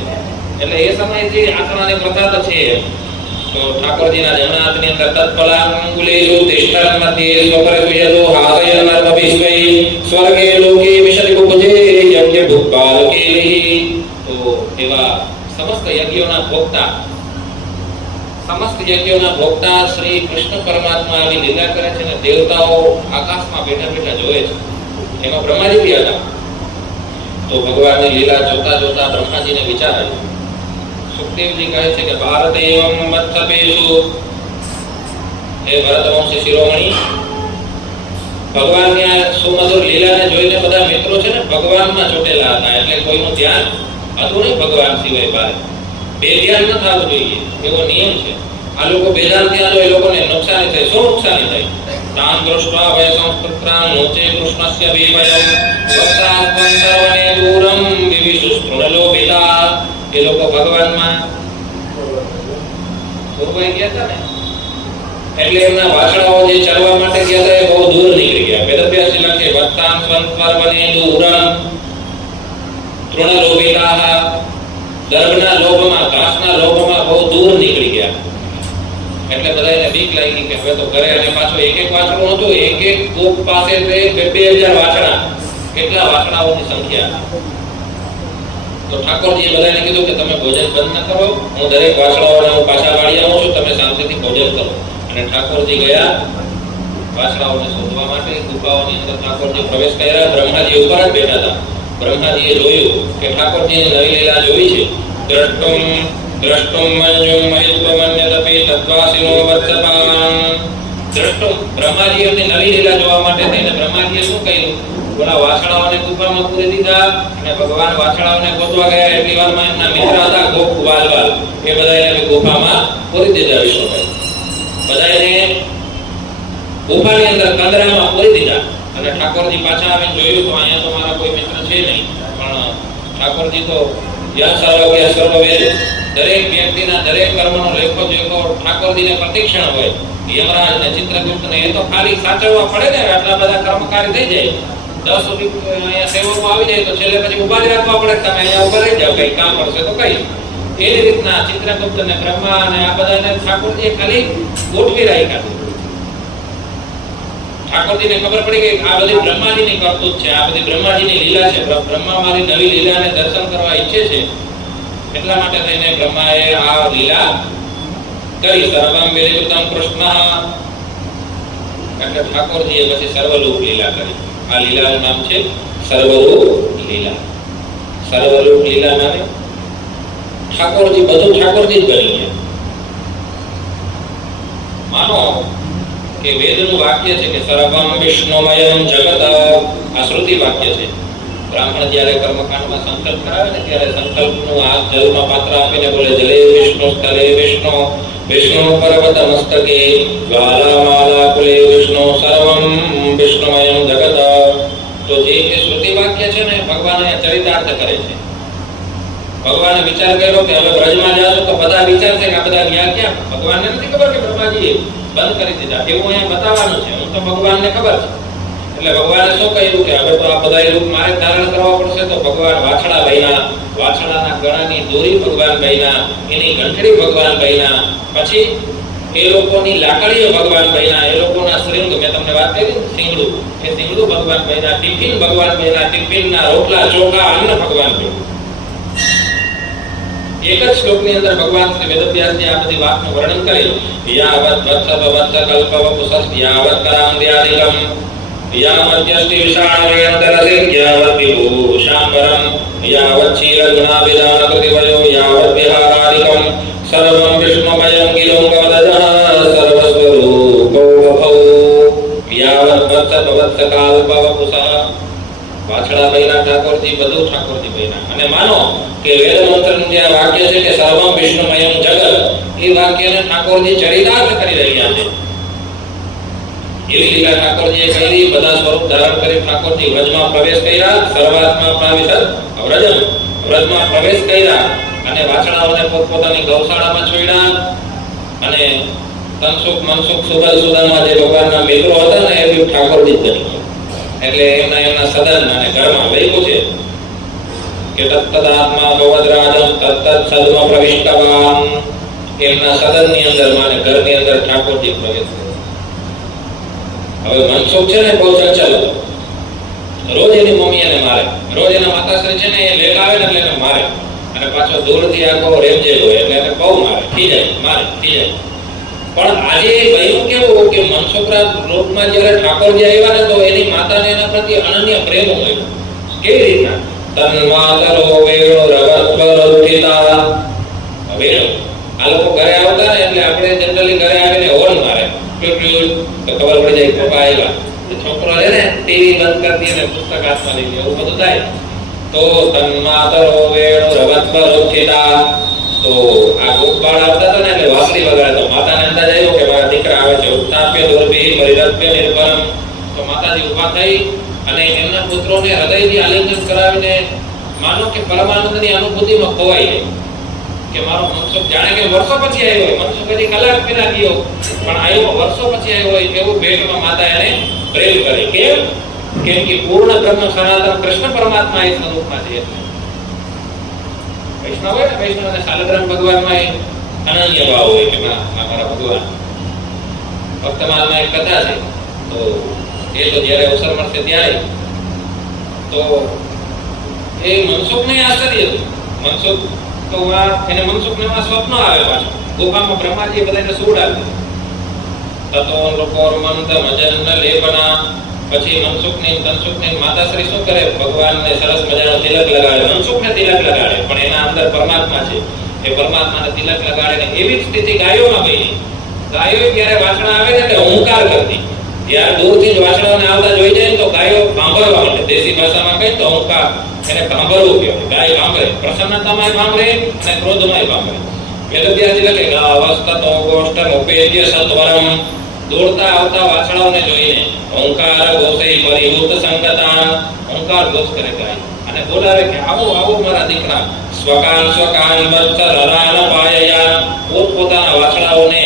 એટલે એ સમયથી આસણાની પ્રથા તો છે. તો ઠાકોરજીના જમણા હાથની અંદર તત્ફલાંગુલીસુ તિષ્ઠન મધ્યે સ્વપરિવિયદો હાસયનર્મ વિશ્વૈ સ્વર્ગે લોકે વિશતિ ઉપજે યજ્ઞ ભૂપાલકેલિ. તો એવા સમસ્ત યજ્ઞોના ભોગતા શ્રી કૃષ્ણ પરમાત્મા આવી લીલા કરે છે અને દેવતાઓ આકાશમાં બેઠા બેઠા જોવે છે. એમાં બ્રહ્માજી બી હતા. તો ભગવાનની લીલા જોતા જોતા બ્રહ્માજીને વિચાર આવ્યો. સુખદેવજી કહે છે કે ભારત એવમ મત્સપેષુ. હે ભરતવંશી શિરોમણી, ભગવાનની આ સુમધુર લીલાને જોઈને બધા મિત્રો છે ને ભગવાનમાં ચોટેલા હતા. એટલે કોઈનું ધ્યાન હતું નહીં ભગવાન સિવાય બહાર. બે ધ્યાન ન થવું જોઈએ એવો નિયમ છે. આ લોકો બેધાન થયા તો એ લોકોને નુકસાની થાય. શું નુકસાની થાય? તાન દૃષ્ટા વય સંસ્કૃત્રાં નોચે કૃષ્ણસ્ય વિભયમ વક્તાસ્પંતરવને દૂરમ વિવિષુ સ્તૃણલોભિતા. એ લોકો ભગવાનમાં પૂર્વે ગયા હતા ને એટલે એમના વાસણાઓ જે ચરવા માટે ગયા હતા એ બહુ દૂર નીકળી ગયા. વેદવ્યાસજી લખે વક્તાસ્પંતરવને દૂરમ તૃણલોભિતા. દર્ભના લોભમાં, ઘાસના લોભમાં બહુ દૂર નીકળી ગયા. એટલે બધાને બીક લાગી કે હવે તો ઘરે અને પાછો એક વાસણું હતું. એક ગોપ પાસે 2000 વાસણા. કેટલા વાસણાઓની સંખ્યા. તો ઠાકોરજીએ બધાને કીધું કે તમે ભોજન બંધ ન કરો. હું દરેક વાસણાઓને હું પાછા વાળી આવું છું. તમે શાંતિથી ભોજન કરો. અને ઠાકોરજી ગયા વાસણાઓને શોધવા માટે. ગુફાઓની અંદર ઠાકોરજી પ્રવેશ કર્યા. બ્રહ્માજી ઉપર જ બેઠા હતા. બ્રહ્માજીએ જોયું કે ઠાકોરજીની નવી લીલા જોઈ છે. દ્રષ્ટુમ મંજુમ મહિત્વમન્યતપી તદ્વાસિનો વત્સપાન. દ્રષ્ટુમ બ્રહ્માજીએ એમની નવી લીલા જોવા માટે થઈને બ્રહ્માજીએ શું કહ્યું? બોલા વાછડાઓને ગુફામાં પૂરી દીધા અને ભગવાન વાછડાઓને ગોતવા ગયા. એટલી વારમાં એમના મિત્ર હતા ગોપ વાલવાલ, એ બધાને ગુફામાં પૂરી દીધા. વિષ્ણુભાઈ બધાને ગુફાની અંદર કંદરામાં પૂરી દીધા. અને ઠાકોરજી પાછા આવીને જોયું તો અહીંયા તો મારા કોઈ મિત્ર છે નહીં, પણ ઠાકોરજી તો યા સર્વવ્ય સર્વવેદ, દરેક વ્યક્તિના દરેક કર્મનો લેખો જોખો ઠાકોરજીને પ્રતિક્ષણ હોય. યમરાજ ને ચિત્રગુપ્ત ને એ તો ખાલી સાચવવા પડે ને, આટલા બધા કર્મકારી થઈ જાય. 10 સુધી અહીંયા સેવકો આવી જાય તો છેલ્લે પછી ઉભા જ રાખવા પડે, તમે અહીંયા ઉભા રહી જાઓ, કઈ કામ પડશે તો કઈ. એ રીતના ચિત્રગુપ્ત ને બ્રહ્મા અને આ બધાને ઠાકોરજીએ ખાલી ગોઠવી રાખ્યા. ઠાકોરજીને ખબર પડી કે આ બધી બ્રહ્માજીની કરતૂત છે, આ બધી બ્રહ્માજીની લીલા છે. બ્રહ્મા મારી નવી લીલાને દર્શન કરવા ઈચ્છે છે, એટલા માટે થઈને બ્રહ્માએ આ લીલા કરી. સર્વમ વિલિપ્તમ કૃષ્ણ, એટલે ઠાકોરજીએ પછી સર્વરૂપ લીલા કરી. આ લીલાનું નામ છે સર્વરૂપ લીલા. સર્વરૂપ લીલા মানে ઠાકોરજી બધું ઠાકોરજી જ બની ગયા. માનો કે વેદનું વાક્ય છે કે સર્વમ વિષ્ણુમયમ જગત, આ શ્રુતિ વાક્ય છે. બ્રાહ્મણ જ્યારે કર્મકાંડમાં સંકલ્પ કરાવે ને ત્યારે સંકલ્પનું આ જલમાં પાત્ર આપીને બોલે જલે વિષ્ણુ સ્થલે વિષ્ણુ વિષ્ણુ પર્વત મસ્તકે જ્વાલા માલા કુલે વિષ્ણુ સર્વમ વિષ્ણુમયમ જગત. તો જે કે શ્રુતિ વાક્ય છે ને ભગવાન ચરિતાર્થ કરે છે. ભગવાને વિચાર કર્યો કે હવે બ્રજમાં જાશો તો બધા વિચારશે કે આ બધા ગયા ક્યાં. ભગવાનને નથી ખબર કે બ્રહ્માજીએ બંધ કરી દીધા, એવું અહીંયા બતાવવાનું છે. હું તો ભગવાનને ખબર છે. એટલે ભગવાને શું કહ્યું કે હવે તો આ બધા રૂપ મારે ધારણ કરવા પડશે. તો ભગવાન વાછડા બન્યા, વાછડાના ગળાની દોરી ભગવાન બન્યા, એની ગંઠડી ભગવાન બન્યા, પછી એ લોકોની લાકડીઓ ભગવાન બન્યા, એ લોકોના શ્રીંગ, મેં તમને વાત કરી સિંગડું, એ સિંગડું ભગવાન બન્યા, ટિફિન ભગવાન બન્યા, ટિફિનના રોટલા ચોખા અન્ન ભગવાન બન્યું. એક જ શ્લોકની અંદર ભગવાન શ્રી વેદવ્યાસજી આ બધી વાતનું વર્ણન કર્યું. યાવત વત્સત વત્સ કલ્પવ પુસસ્ યાવત કરાંદ્યાદિકમ યાવત યષ્ટિ વિષાણવેંતરસિં યાવત વિભૂષાંબરમ યાવત ચીરગુણાવિધાન કૃતિવયો યાવત વિહારાદિકમ સર્વં વિષ્ણુમયં ગિરોં કવદજઃ સર્વસ્વરૂપો વભૌ યાવત વત્સત વત્સ કલ્પવ પુસઃ. વાછડા બૈના ઠાકોરજી, બધું ઠાકોરજી બૈના. અને માનો કે વેદ મંત્રનું જે વાક્ય છે કે સર્વમ વિષ્ણુમયમ જગત, એ વાક્યને ઠાકોરજી ચરિતાર્થ કરી રહ્યા છે. એવી લીલા ઠાકોરજીએ કરી. બધા સ્વરૂપ ધારણ કરી ઠાકોરજી વ્રજમાં પ્રવેશ કર્યા. સર્વાત્મા પ્રાવિશદ વ્રજમ, વ્રજમાં પ્રવેશ કર્યા અને વાછડાઓને પોતપોતાની ગૌશાળામાં છોડ્યા. અને તનસુખ મનસુખ સુગલ સુદામા જે ભગવાનના મિત્રો હતા ને એ બી ઠાકોરજી જ બની ગયા. એટલે એમના સદન અને ઘરમાં લખ્યું છે કે તત્તદાત્મા ભવદ્રાજમ તત્તત સદમ પ્રવિષ્ટવાન. એમના સદનની અંદર માને ઘરની અંદર ઠાકોરજી પ્રવેશ કર્યો. હવે મનસુખ છે ને બહુ ચંચલ હતો. રોજ એની મમ્મી એને મારે, રોજ એના માતાશ્રી છે ને એ લેટ આવે ને એટલે એને મારે, અને પાછો દૂરથી આખો રેમજેલ હોય એટલે એને બહુ મારે, થઈ જાય મારે થઈ જાય. પણ આજે બન્યું કેવું કે મનસુખના રૂપમાં જ્યારે ઠાકોરજી આવ્યા ને તો એની માતાને એના પ્રત્યે અનન્ય પ્રેમ હોય. કેવી રીતના? તન્માતરો વેણુ રવત્વરોત્થિતા. વેણુ આ લોકો ઘરે આવતા ને એટલે આપણે જનરલી ઘરે આવીને હોર્ન મારે, તો ખબર પડી જાય પપ્પા આવ્યા. છોકરો છે ને ટીવી બંધ કરી દે ને પુસ્તક હાથમાં લઈ લે, એવું બધું થાય. તો તન્માતરો વેણુ રવત્વરોત્થિતા. તો આ ગોપાળ આવતા હતા ને એટલે વાંસળી વગાડતો. માતાને અંદાજ આવ્યો કે મારા દીકરા આવે છે. ઉત્થાપ્ય દુર્ભિ પરિરત્ય નિર્ભરમ. તો માતાજી ઊભા થઈ અને એમના પુત્રોને હૃદયથી આલિંગન કરાવીને માનો કે પરમાનંદની અનુભૂતિમાં ખોવાઈ ગઈ કે મારો મનસુખ જાણે કે વર્ષો પછી આવ્યો હોય. મનસુખ હજી કલાક પહેલા ગયો પણ આવ્યો, વર્ષો પછી આવ્યો હોય એવું ભેટમાં માતા એને પ્રેમ કરે. કેમ કે પૂર્ણ બ્રહ્મ સનાતન કૃષ્ણ પરમાત્મા એ સ્વરૂપમાં છે. વૈષ્ણવ હોય ને, વૈષ્ણવને શાલગ્રામ ભગવાનમાં અનન્ય ભાવ હોય કે મારા ભગવાન. ભક્તમાલમાં એક કથા છે, તો એ તો જ્યારે અવસર મળશે ત્યારે તો એ મનસુખને આશ્ચર્ય હતું. મનસુખ તો એને મનસુખને સ્વપ્ન આવે પાછું. ગુફામાં બ્રહ્માજીએ બધાને સુવડાવી તતો લોકોર્મંત મજન લેપના પછી મનસુખની માતાશ્રી શું કરે? ભગવાનને સરસ મજાનો તિલક લગાડે, મનસુખને તિલક લગાડે, પણ એના અંદર પરમાત્મા છે. એ પરમાત્માને તિલક લગાડે ને એવી જ સ્થિતિ ગાયોમાં બની. ગાયો જ્યારે વાછડા આવે ને એટલે હુંકાર કરતી. જ્યારે દૂરથી જ વાછડાને આવતા જોઈ જાય ને તો ગાયો ભાંભરવા માંડે. દેશી ભાષામાં કહે તો હુંકાર, એને ભાંભરવું કહેવાય. ગાય ભાંભરે, પ્રસન્નતામાં ભાંભરે અને ક્રોધમાં ભાંભરે. વેદવ્યાસજી લખે ગાવસ્તતો ગોષ્ઠ ઉપેદ્ય સત્વરમ, દોડતા આવતા વાછડાઓને જોઈને ઓંકાર ઘોષે પરિહૂત સંગતા, ઓંકાર ઘોષ કરે ગાય અને બોલાવે કે આવો આવો મારા દીકરા. સ્વકાન વત્સ રરાન પાયયા, પોતપોતાના વાછડાઓને.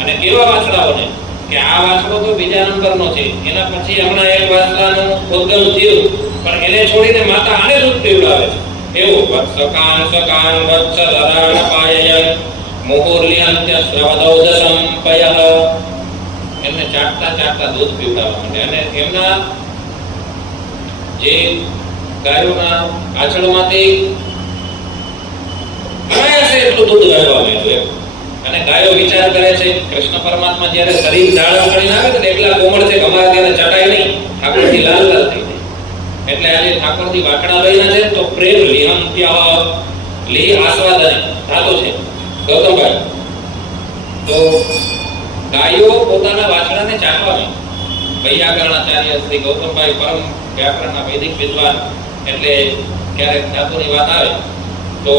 અને કેવા વાછડાઓને? કે આ વાછડો તો બીજા નંબરનો છે, એના પછી હમણાં એક વાછડાનું ઉદ્ગમ થયું, પણ એને છોડીને માતા આને દૂધ પીવડાવે છે. એવું વત્સકાન વત્સ રરાન પાયયા મુહુર્લ્યંત્ય સ્રવદૌદસમ પયઃ, એમને ચાટતા દૂધ પીવડાવવા માટે. અને એમના જે ગાયોના આંચળમાંથી અનાયાસે એટલું દૂધ વહેવા માંડ્યું. અને ગાયો વિચાર કરે છે, કૃષ્ણ પરમાત્મા જ્યારે શરીર ધારણ કરીને આવે તો એકલા કોમળ છે, અમારા ત્યારે ચટાય નહીં, ઠાકોરજી લાલ લાલ થઈ જાય. એટલે આજે ઠાકોરજી વાકડા લઈને છે તો પ્રેમ લિહંત્ય લી આસ્વાદન ધાતો છે ગૌતમભાઈ. તો ગાયો પોતાના વાછડાને ચાટવા માંડી. વૈયાકરણાચાર્ય શ્રી ગૌતમભાઈ પરમ વ્યાકરણના વૈદિક વિદ્વાન, એટલે ક્યારેક ધાતુની વાત આવે તો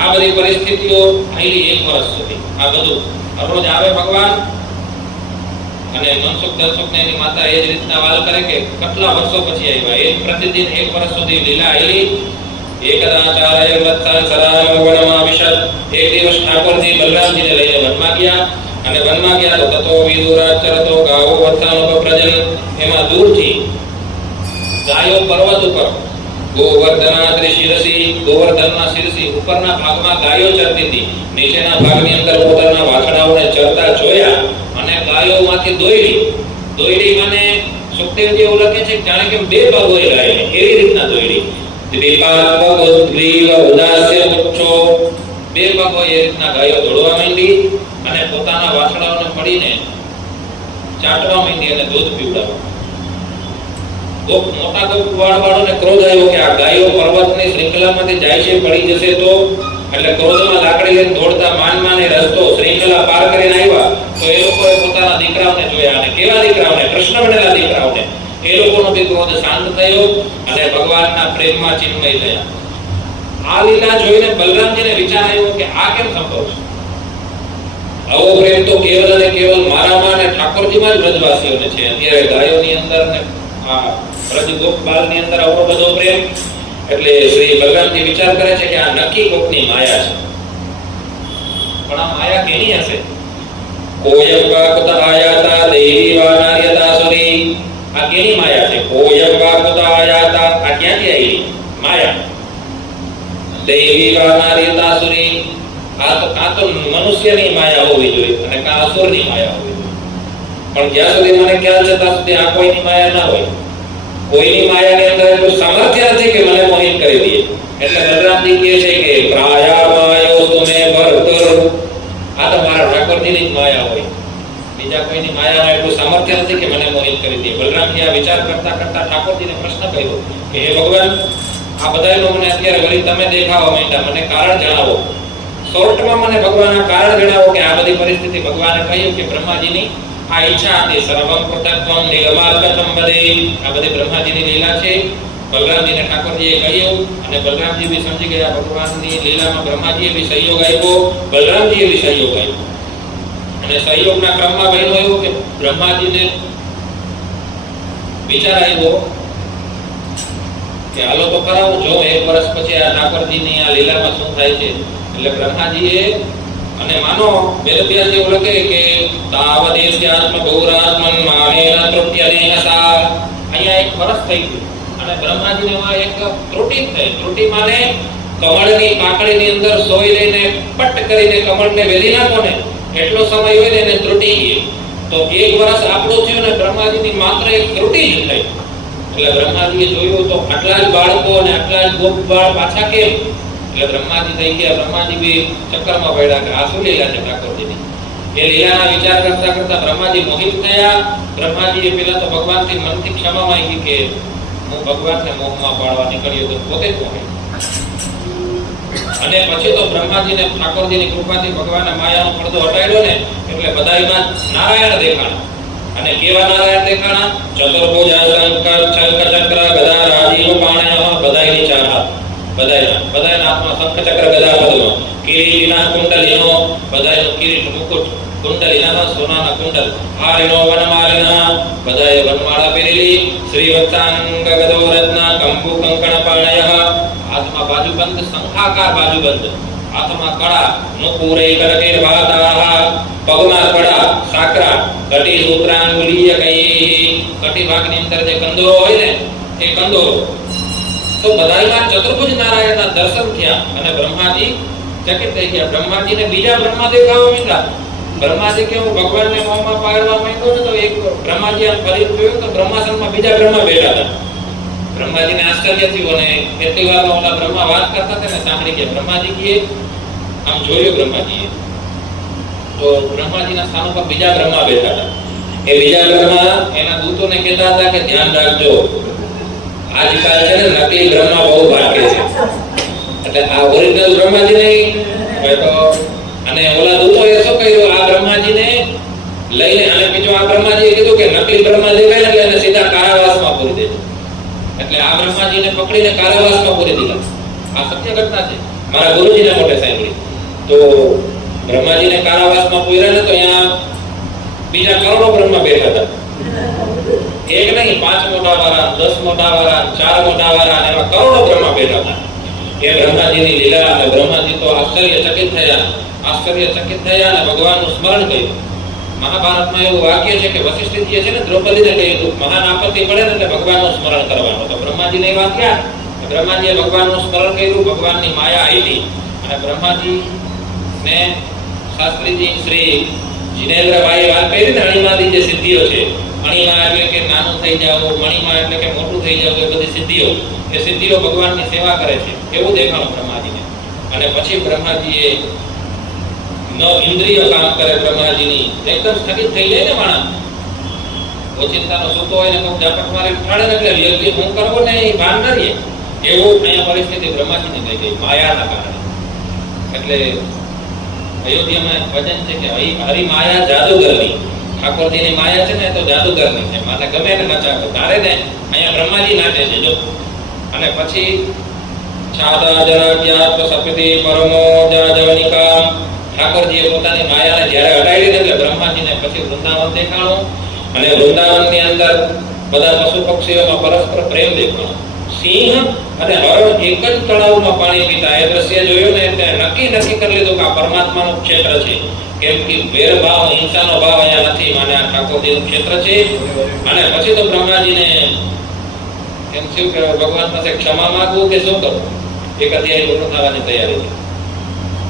આ બધી પરિસ્થિતિઓ આવેલી 1 વર્ષ સુધી. આ બધું રોજ આવે ભગવાન અને મનસુખ દર્શકને એની માતા એ જ રીતના વાલ કરે કે કેટલા વર્ષો પછી આવ્યા. એ પ્રતિદિન 1 વર્ષ સુધી લીલા આવેલી. એકદાચાર્ય વત્સન સરાવણમાં વિશદ. એક દિવસ ઠાકોરજી બલરામજીને લઈને વનમાં ગયા અને વનમાં ગયા તો તતો વિદુરાચરતો ગાવો વત્સાનુપપ્રજન. એમાં દૂરથી ગાયો પર્વત ઉપર ગોવર્ધનાદ્રી શિરસી, ગોવર્ધનના શિરસી ઉપરના ભાગમાં ગાયો ચરતી હતી. નીચેના ભાગની અંદર પોતાના વાછડાઓને ચરતા જોયા અને ગાયોમાંથી દોયડી મને સુખદેવજી એવું લખે છે જાણે કે 2 ભાગો એ ગાયને એવી રીતના દોયડી. દ્વિપાત્મગોદ્ગ્રીવ ઉદાસ્ય ઉચ્ચો, 2 ભાગો એ રીતના ગાયો દોડવા માંડી અને પોતાના વાછડાઓને પડીને ચાટવા માંડી અને દૂધ પીવડાવવા. મોટા ગોપવાળાને ક્રોધ આવ્યો કે આ ગાયો પર્વતની શૃંખલામાંથી જાય છે, પડી જશે તો. એટલે ક્રોધમાં લાકડી લઈને દોડતા માનમાને રસ્તો શૃંખલા પાર કરીને આવ્યા તો એ લોકોએ પોતાના દીકરાઓને જોયા. અને કેવા દીકરાઓને? કૃષ્ણ બનેલા દીકરાઓને. એ લોકોનો બી ક્રોધ શાંત થયો અને ભગવાનના પ્રેમમાં ચિન્મય થયા. આ લીલા જોઈને બલરામજીને વિચાર આવ્યો કે આ કેમ સંભવ છે? આવો પ્રેમ તો કેવલ અને કેવલ મારામાં અને ઠાકોરજીમાં જ બ્રજવાસીઓને છે. અત્યારે ગાયોની અંદર ને આ બ્રજ ગોપબાલની અંદર આવો બધો પ્રેમ. એટલે શ્રી બલરામજી વિચાર કરે છે કે આ નક્કી કોકની માયા છે. પણ આ માયા કેની હશે? કોયમ વાકુત આયાતા દેવી વાનાર્યતાસુરી. આ કેની માયા છે? કોયમ વાકુત આયાતા, આ ક્યાંથી આવી માયા? દેવી વાનાર્યતાસુરી. આ તો કાં તો મનુષ્યની માયા હોવી જોઈએ અને કાં અસુરની માયા હોવી જોઈએ. પણ જ્યાં સુધી મને ખ્યાલ છે ત્યાં સુધી આ કોઈની માયા ના હોય. કોઈની માયાની અંદર એટલું સામર્થ્ય નથી કે મને મોહિત કરી દે. એટલે બલરામજી કહે છે કે પ્રાયા માયો તુમે ભરતર. આ તો મારા ઠાકોરજીની જ માયા હોય, બીજા કોઈની માયામાં એટલું સામર્થ્ય નથી કે મને મોહિત કરી દે. બલરામજી આ વિચાર કરતા કરતા ઠાકોરજીને પ્રશ્ન કર્યો કે હે ભગવાન, આ બધાયનો મને અત્યારે વળી તમે દેખાવા માંડ્યા, મને કારણ જણાવો. શોર્ટમાં મને ભગવાન આ કારણ જણાવો કે આ બધી પરિસ્થિતિ. ભગવાને કહ્યું કે બ્રહ્માજીની આ ઈચ્છા હતી. સર્વમ પૃથક્ત્વમ નિગમાર્ગતમ વદે. આ બધી બ્રહ્માજીની લીલા છે. બલરામજીને ઠાકોરજીએ કહ્યું અને બલરામજી બી સમજી ગયા ભગવાનની લીલામાં. બ્રહ્માજીએ બી સહયોગ આપ્યો, બલરામજીએ બી સહયોગ આપ્યો. અને સહયોગના ક્રમમાં બન્યું એવું કે બ્રહ્માજીને વિચાર આવ્યો કે હાલો તો કરાવું જો 1 વર્ષ પછી આ ઠાકોરજીની આ લીલામાં શું થાય છે. એટલે બ્રહ્માજીએ અને માનો વેદવ્યાસજી એવું લખે કે તાવદેશ્યાત્મ ગૌરાત્મન માનેન તૃપ્યનેહસા. અહીંયા 1 વર્ષ થઈ ગયું અને બ્રહ્માજીને એમાં એક ત્રુટિ થઈ. ત્રુટિ માને કમળની પાંખડીની અંદર સોય લઈને પટ કરીને કમળને વેલી નાખો ને એટલો સમય હોય ને એને ત્રુટિ ગઈ. તો 1 વર્ષ આપણું થયું ને બ્રહ્માજીની માત્ર એક ત્રુટિ જ થઈ. એટલે બ્રહ્માજીએ જોયું તો આટલા જ બાળકો અને આટલા જ ગોપ બાળ પાછા કેમ? એટલે બ્રહ્માજી થઈ ગયા. બ્રહ્માજી બી ચક્કરમાં પડ્યા કે આ શું લીલા છે ઠાકોરજીની. એ લીલાના વિચાર કરતા કરતા બ્રહ્માજી મોહિત થયા. બ્રહ્માજીએ પેલા તો ભગવાનથી મનથી ક્ષમા માંગી કે હું ભગવાનને મોહમાં પાડવા નીકળ્યો તો પોતે જ મોહિત. અને પછી તો બ્રહ્માજીને ઠાકોરજીની કૃપાથી ભગવાનના માયાનો પડદો હટાડ્યો ને એટલે બધાયમાં નારાયણ દેખાણા. અને કેવા નારાયણ દેખાણા? ચતુર્ભુજ શંકર ચક્ર ગદા રાજીવ પાણ્ય બધાયની ચાર હાથ. બધાયના હાથમાં શંખ ચક્ર ગદા પદ્મ. કિરીટિના કુંડલીનો બધાયનો કિરીટ મુકુટ. કુંડલીના સોનાના કુંડલ. હારિનો વનમાલિના બધાએ વનમાળા પહેરેલી. શ્રીવત્સાંગ ગદો રત્ન કંકુ કંકણ પાણ્ય. હાથમાં બાજુબંધ શંખાકાર બાજુબંધ. હાથમાં કડા નુપુરે કલકેર વાતાહ. પગમાં કડા સાકરા કટી સૂત્રાંગુલીય કઈ. કટી ભાગની અંદર જે કંદોરો હોય ને એ કંદોરો. તો બધાયમાં ચતુર્ભુજ નારાયણના દર્શન થયા અને બ્રહ્માજી ચકિત થઈ ગયા. બ્રહ્માજીને બીજા બ્રહ્મા દેખાવા માંડ્યા. બ્રહ્માજી કે હું ભગવાનને મોહમાં પાડવા માંડ્યો ને તો એક બ્રહ્માજી આમ ફરી જોયું તો બ્રહ્માસનમાં બીજા બ્રહ્મા બેઠા હતા. બ્રહ્માજીને આશ્ચર્ય થયું અને એટલી વારમાં ઓલા બ્રહ્મા વાત કરતા હતા ને સાંભળી ગયા. બ્રહ્માજી કે આમ જોયું બ્રહ્માજીએ તો બ્રહ્માજીના સ્થાન ઉપર બીજા બ્રહ્મા બેઠા હતા. એ બીજા બ્રહ્મા એના દૂતોને કહેતા હતા કે ધ્યાન રાખજો, આજકાલ છે ને નકલી બ્રહ્મા બહુ ભાગે છે. એટલે આ ઓરિજિનલ બ્રહ્માજી નહીં હોય તો. અને ઓલા દૂતોએ શું કર્યું? આ બ્રહ્માજીને લઈને અને બીજો આ બ્રહ્માજીએ કીધું કે નકલી બ્રહ્મા દેખાય એટલે એને સીધા કારાવાસમાં પૂરી દેજો. એટલે આ બ્રહ્માજીને પકડીને કારાવાસમાં પૂરી દીધા. આ સત્ય ઘટના છે, મારા ગુરુજીને મોટે સાંભળી. તો બ્રહ્માજીને કારાવાસમાં પૂર્યા ને તો અહીંયા બીજા કરોડો બ્રહ્મા બેઠા હતા. એક નહીં, 5 મોટા વાળા, 10 મોટા વાળા, 4 મોટા વાળા, એવા કરોડો બ્રહ્મા બેઠા હતા. એ બ્રહ્માજીની લીલા અને બ્રહ્માજી તો આશ્ચર્યચકિત થયા અને ભગવાનનું સ્મરણ કર્યું. મહાભારતમાં એવું વાક્ય છે કે વશિષ્ઠજીએ છે ને દ્રૌપદીને કહ્યું મહાન આપત્તિ પડે ને એટલે ભગવાનનું સ્મરણ કરવાનું. તો બ્રહ્માજીને એ વાક્ય બ્રહ્માજીએ ભગવાનનું સ્મરણ કર્યું. ભગવાનની માયા આવી અને બ્રહ્માજી ને શાસ્ત્રીજી શ્રી જીનેન્દ્રભાઈ વાત કરી ને અણીમાની જે સિદ્ધિઓ છે. અણીમા એટલે કે નાનું થઈ જાવ, મણીમા એટલે કે મોટું થઈ જાવ, એ બધી સિદ્ધિઓ, એ સિદ્ધિઓ ભગવાનની સેવા કરે છે એવું દેખાણું બ્રહ્માજીને. અને પછી બ્રહ્માજીએ ન ઇન્દ્રિય કામ કરે બ્રહ્માજીની, એકદમ સ્થગિત થઈ જાય ને માણસ. ઓચિંતાનો સૂતો હોય ને કોઈ ઝાપટ મારી ઉઠાડે ને એટલે વ્યક્તિ હું કરવો ને એ ભાન ન રહે. એવું અહીંયા પરિસ્થિતિ બ્રહ્માજીની થઈ ગઈ માયાના કારણે. એટલે અયોધ્યામાં ભજન છે કે હરિ માયા જાદુગરની. ઠાકોરજીની માયા છે ને તો જાદુગરની છે, માને ગમે ને નચાવે તારે ને. અહીંયા બ્રહ્માજી નાચે છે જો. અને પછી છાદા જનાક્યાત સપતિ પરમો જાજવનિકા. ઠાકોરજીએ પોતાની માયાને જ્યારે હટાવી એટલે બ્રહ્માજીને પછી વૃંદાવન દેખાણું. અને વૃંદાવનની અંદર બધા પશુ પક્ષીઓમાં પરસ્પર પ્રેમ દેખાણો. સિંહ અને હરણ એક જ તળાવમાં પાણી પીતા એ દ્રશ્ય જોયું ને એટલે નક્કી કરી લીધું કે આ પરમાત્માનું ક્ષેત્ર છે. કેમ કે ભેદભાવ હિંસાનો ભાવ અહીંયા નથી, માને આ ઠાકોરજીનું ક્ષેત્ર છે. અને પછી તો બ્રહ્માજીને એમ થયું કે ભગવાન પાસે ક્ષમા માંગવું કે શું કરવું. એક અધ્યાય પૂર્ણ થવાની તૈયારી છે.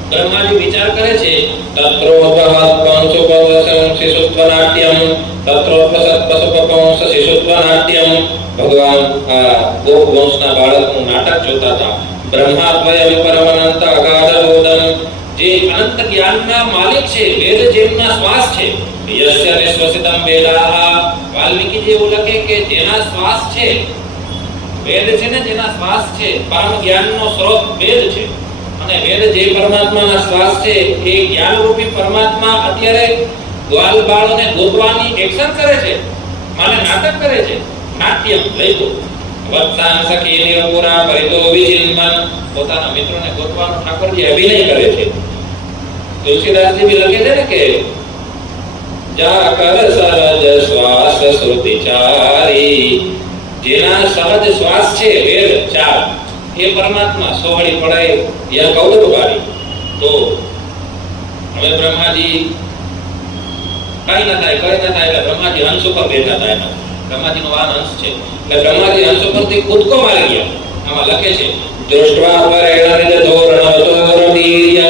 બ્રહ્માજી વિચાર કરે છે તત્રોપહત્પંસુપવસં શિશુત્વનાટ્યમ તત્રોપસત્પસુપવંશ શિશુત્વનાટ્યમ. ભગવાન આ ગોપ વંશના બાળકનું નાટક જોતા હતા. બ્રહ્માદ્વય વિપરમનંત અગાધબોધમ. જે અનંત જ્ઞાનના માલિક છે, વેદ જેમના શ્વાસ છે. યસ્ય નિશ્વસિતમ વેદાઃ. વાલ્મીકી જે એવું લખે કે જેના શ્વાસ છે વેદ છે ને, જેના શ્વાસ છે, પરમ જ્ઞાનનો સ્ત્રોત વેદ છે. અને વેદ જે પરમાત્માના શ્વાસ છે એ જ્ઞાનરૂપી પરમાત્મા અત્યારે ગ્વાલ બાળોને ગોતવાની એક્શન કરે છે, માને નાટક કરે છે. નાટ્યમ લઈકો વત્સાન સખી નિરપુરા પરિતો વિચિન્મન. પોતાના મિત્રોને ગોતવાનો ઠાકોરજી અભિનય કરે છે. તુલસીદાસજી બી લખે છે ને કે જા કર સહજ શ્વાસ શ્રુતિચારી. જેના સહજ શ્વાસ છે વેદ ચાર એ પરમાત્મા સોહળી પડાય યા કૌરવકારી. તો હવે બ્રહ્માજી કઈ ન થાય એટલે બ્રહ્માજી હંસ ઉપર બેઠા હતા. એમાં બ્રહ્માજીનો વાહન હંસ છે એટલે બ્રહ્માજી હંસ ઉપરથી કૂદકો મારી ગયા. આમાં લખે છે દૃષ્ટવા પરેણ ધોરણતોરતીર્ય.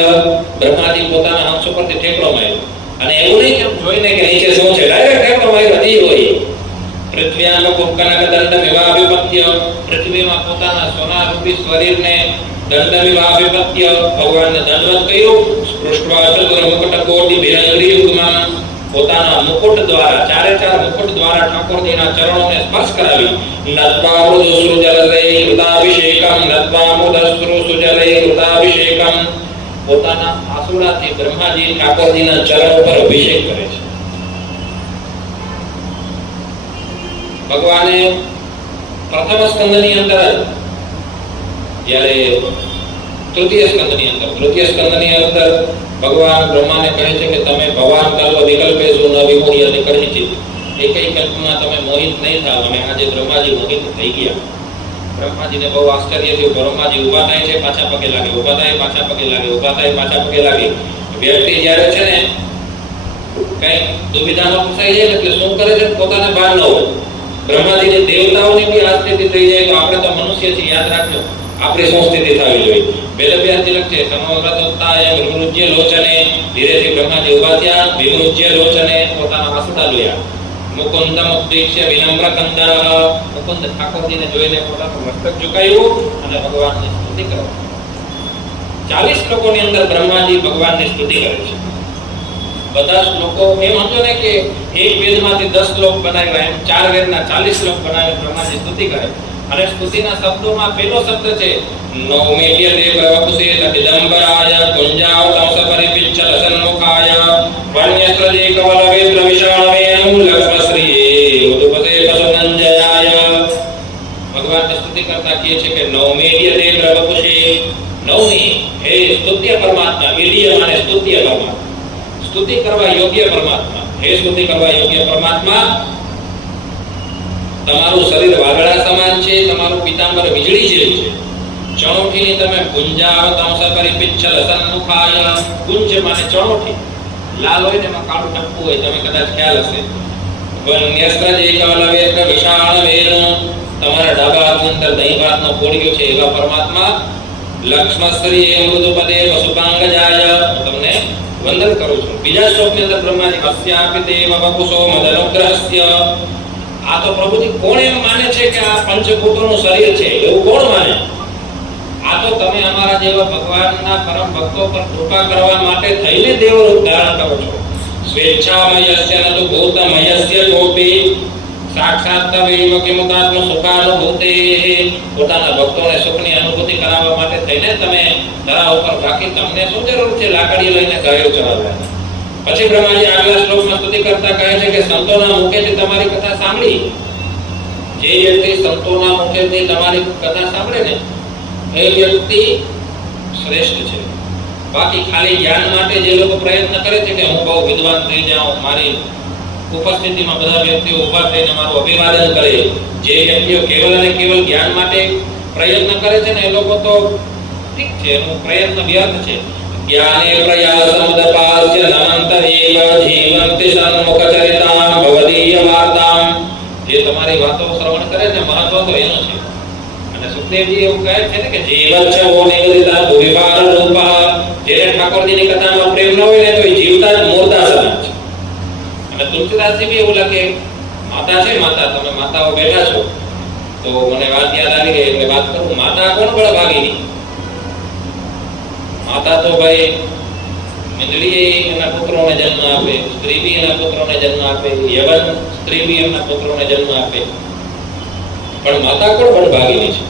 બ્રહ્માજી પોતાના હંસ ઉપરથી ઠેકડો માર્યો. અને એવું નહીં કે જોઈને કે નીચે શું છે, ડાયરેક્ટ ઠેકડો માર્યો. નહીં હોય પૃથ્વ્યામ કુંકનક દંડ વિવાભિપત્ય. પૃથ્વીમાં પોતાના સોના રૂપી શરીરને દંડમિવાભિપત્ય ભગવાનને દંડવત કર્યો. સ્પૃષ્ટવા ચતુર મુકુટ કોટિ ભિરંગરી યુગમાં પોતાના મુકુટ દ્વારા ચારે ચાર મુકુટ દ્વારા ઠાકોરજીના ચરણોને સ્પર્શ કરાવી. નત્વા મૃદુસ્રુ જલરે કૃતાભિષેકમ નત્વા મૃદસ્રુ સુજલે કૃતાભિષેકમ પોતાના આસુડાથી બ્રહ્માજી ઠાકોરજીના ચરણ પર અભિષેક કરે છે. ભગવાને પ્રથમ સ્કંદની અંદર જ્યારે તૃતીય સ્કંદની અંદર ભગવાન બ્રહ્માને કહે છે કે તમે ભગવાન કલ્પ વિકલ્પેષુ ન વિમોહ્યતે કર્હિચિત, એકૈ કલ્પમાં તમે મોહિત નહીં થાવ. અને આજે બ્રહ્માજી મોહિત થઈ ગયા. બ્રહ્માજીને બહુ આશ્ચર્ય થયું. બ્રહ્માજી ઊભા થાય છે, પાછા પગે લાગે, ઊભા થાય, પાછા પગે લાગે, ઊભા થાય, પાછા પગે લાગે. વ્યક્તિ જ્યારે છે ને કઈ દુવિધામાં ફસાઈ જાય એટલે શું કરે છે પોતાને ભાન ન હોય. બ્રહ્માજીને દેવતાઓની બી આ સ્થિતિ થઈ જાય તો આપણે તો મનુષ્ય છીએ, યાદ રાખજો આપણી શું સ્થિતિ થવી જોઈએ. વેદવ્યાસજી લખે છે સમોવ્રતોત્તાય વિમૃજ્ય લોચને, ધીરેથી બ્રહ્માજી ઊભા થયા, વિમૃજ્ય લોચને પોતાના આંસુડા લોયા. મુકુંદમ ઉદ્દેશ્ય વિનમ્ર કંદરઃ, મુકુંદ ઠાકોરજીને જોઈને પોતાનું મસ્તક ઝુકાવ્યું અને ભગવાનની સ્તુતિ કરી. 40 શ્લોકોની અંદર બ્રહ્માજી ભગવાનની સ્તુતિ કરે છે. બધા શ્લોકો એમ સમજો ને કે એક વેદમાંથી 10 શ્લોક બનાવ્યા, એમ 4 વેદના 40 શ્લોક બનાવી બ્રહ્માજી સ્તુતિ કરે. અને સ્તુતિના શબ્દોમાં પહેલો શબ્દ છે નૌમેટ્ય દેવ પ્રવપુષે તદિદંબરાય કુંજાવતં સપરિપિચ્છલ સન્મુખાય વન્યસ્ત્રજે કવલવેત્ર વિશાળવેણુ લક્ષ્મશ્રીએ ઉદુપતે પશુનંજયાય. ભગવાનની સ્તુતિ કરતા કહે છે કે નૌમેટ્ય દેવ પ્રવપુષે, નવમી હે સ્તુત્ય પરમાત્મા, ઇડીય માને સ્તુત્ય પરમાત્મા, સ્તુતિ કરવા યોગ્ય પરમાત્મા. હે સ્તુતિ કરવા યોગ્ય પરમાત્મા, તમારું શરીર વાદળા સમાન છે, તમારું પીતાંબર વીજળી જેવું છે. ચણોઠીની તમે ગુંજાવતં સપરિપિચ્છલ સન્મુખાય, ગુંજ માને ચણોઠી, લાલ હોય ને એમાં કાળું ટપકું હોય, તમે કદાચ ખ્યાલ હશે. વન્યસ્ત્રજે કવલવેત્ર વિશાળવેણુ, તમારા ડાબા હાથની અંદર દહીં ભાતનો કોળિયો છે એવા પરમાત્મા. લક્ષ્મશ્રીએ મૃદુપદે પશુપાંગજાય, તમને વંદન કરું છું. બીજા શ્લોકની અંદર બ્રહ્માજી અસ્યાપિતેવ વપુષો મદનુગ્રહસ્ય, આ તો પ્રભુજી કોણ એમ માને છે કે આ પંચભૂતોનું શરીર છે, એવું કોણ માને? આ તો તમે અમારા જેવા ભગવાનના પરમ ભક્તો પર કૃપા કરવા માટે થઈને દેવ રૂપ ધારણ કરો છો. સ્વેચ્છામયસ્ય ન તો ભૂતમયસ્ય કોપી સાક્ષાત તમેવ કિમુતાત્મ સુખાનુભૂતે, પોતાના ભક્તોને સુખની અનુભૂતિ કરાવવા માટે થઈને તમે ધરા ઉપર બાકી તમને શું જરૂર છે લાકડીઓ લઈને ઘરે ચડાવવાની. પછી બ્રહ્માજી આગલા શ્લોકમાં સ્તુતિ કરતા કહે છે કે સંતોના મુખેથી તમારી કથા સાંભળી, જે વ્યક્તિ સંતોના મુખેથી તમારી કથા સાંભળે ને એ વ્યક્તિ શ્રેષ્ઠ છે. બાકી ખાલી જ્ઞાન માટે જે લોકો પ્રયત્ન કરે છે કે હું બહુ વિદ્વાન થઈ જાઉં, મારી ઉપસ્થિતિમાં બધા વ્યક્તિઓ ઊભા થઈને મારું અભિવાદન કરે, જે વ્યક્તિઓ કેવલ અને કેવલ જ્ઞાન માટે પ્રયત્ન કરે છે ને એ લોકો તો ઠીક છે, એનો પ્રયત્ન વ્યર્થ છે. જ્ઞાને પ્રયાસમુદપાસ્ય નમંતરેવ જીવંતિ સન્મુખચરિતાં ભવદીય વાર્તાં, જે તમારી વાતો શ્રવણ કરે છે મહત્વ તો એનું છે. અને સુખદેવજી એવું કહે છે ને કે જીવચ્છવો નિગદિતા ભુવિભાર રૂપા, જેને ઠાકોરજીની કથામાં પ્રેમ ન હોય ને તો એ જીવતા જ મુર્દા સમાન છે. અને તુલસીદાસજી બી એવું લખે, માતા છે, માતા તમે માતાઓ બેઠા છો તો મને વાત યાદ આવી ગઈ એટલે વાત કરું. માતા કોણ બળભાગીની? માતા તો ભાઈ મીંદડી એના પુત્રોને જન્મ આપે, સ્ત્રી બી એના પુત્રોને જન્મ આપે, યવન સ્ત્રી બી એના પુત્રોને જન્મ આપે, પણ માતા કોણ બળભાગીની છે?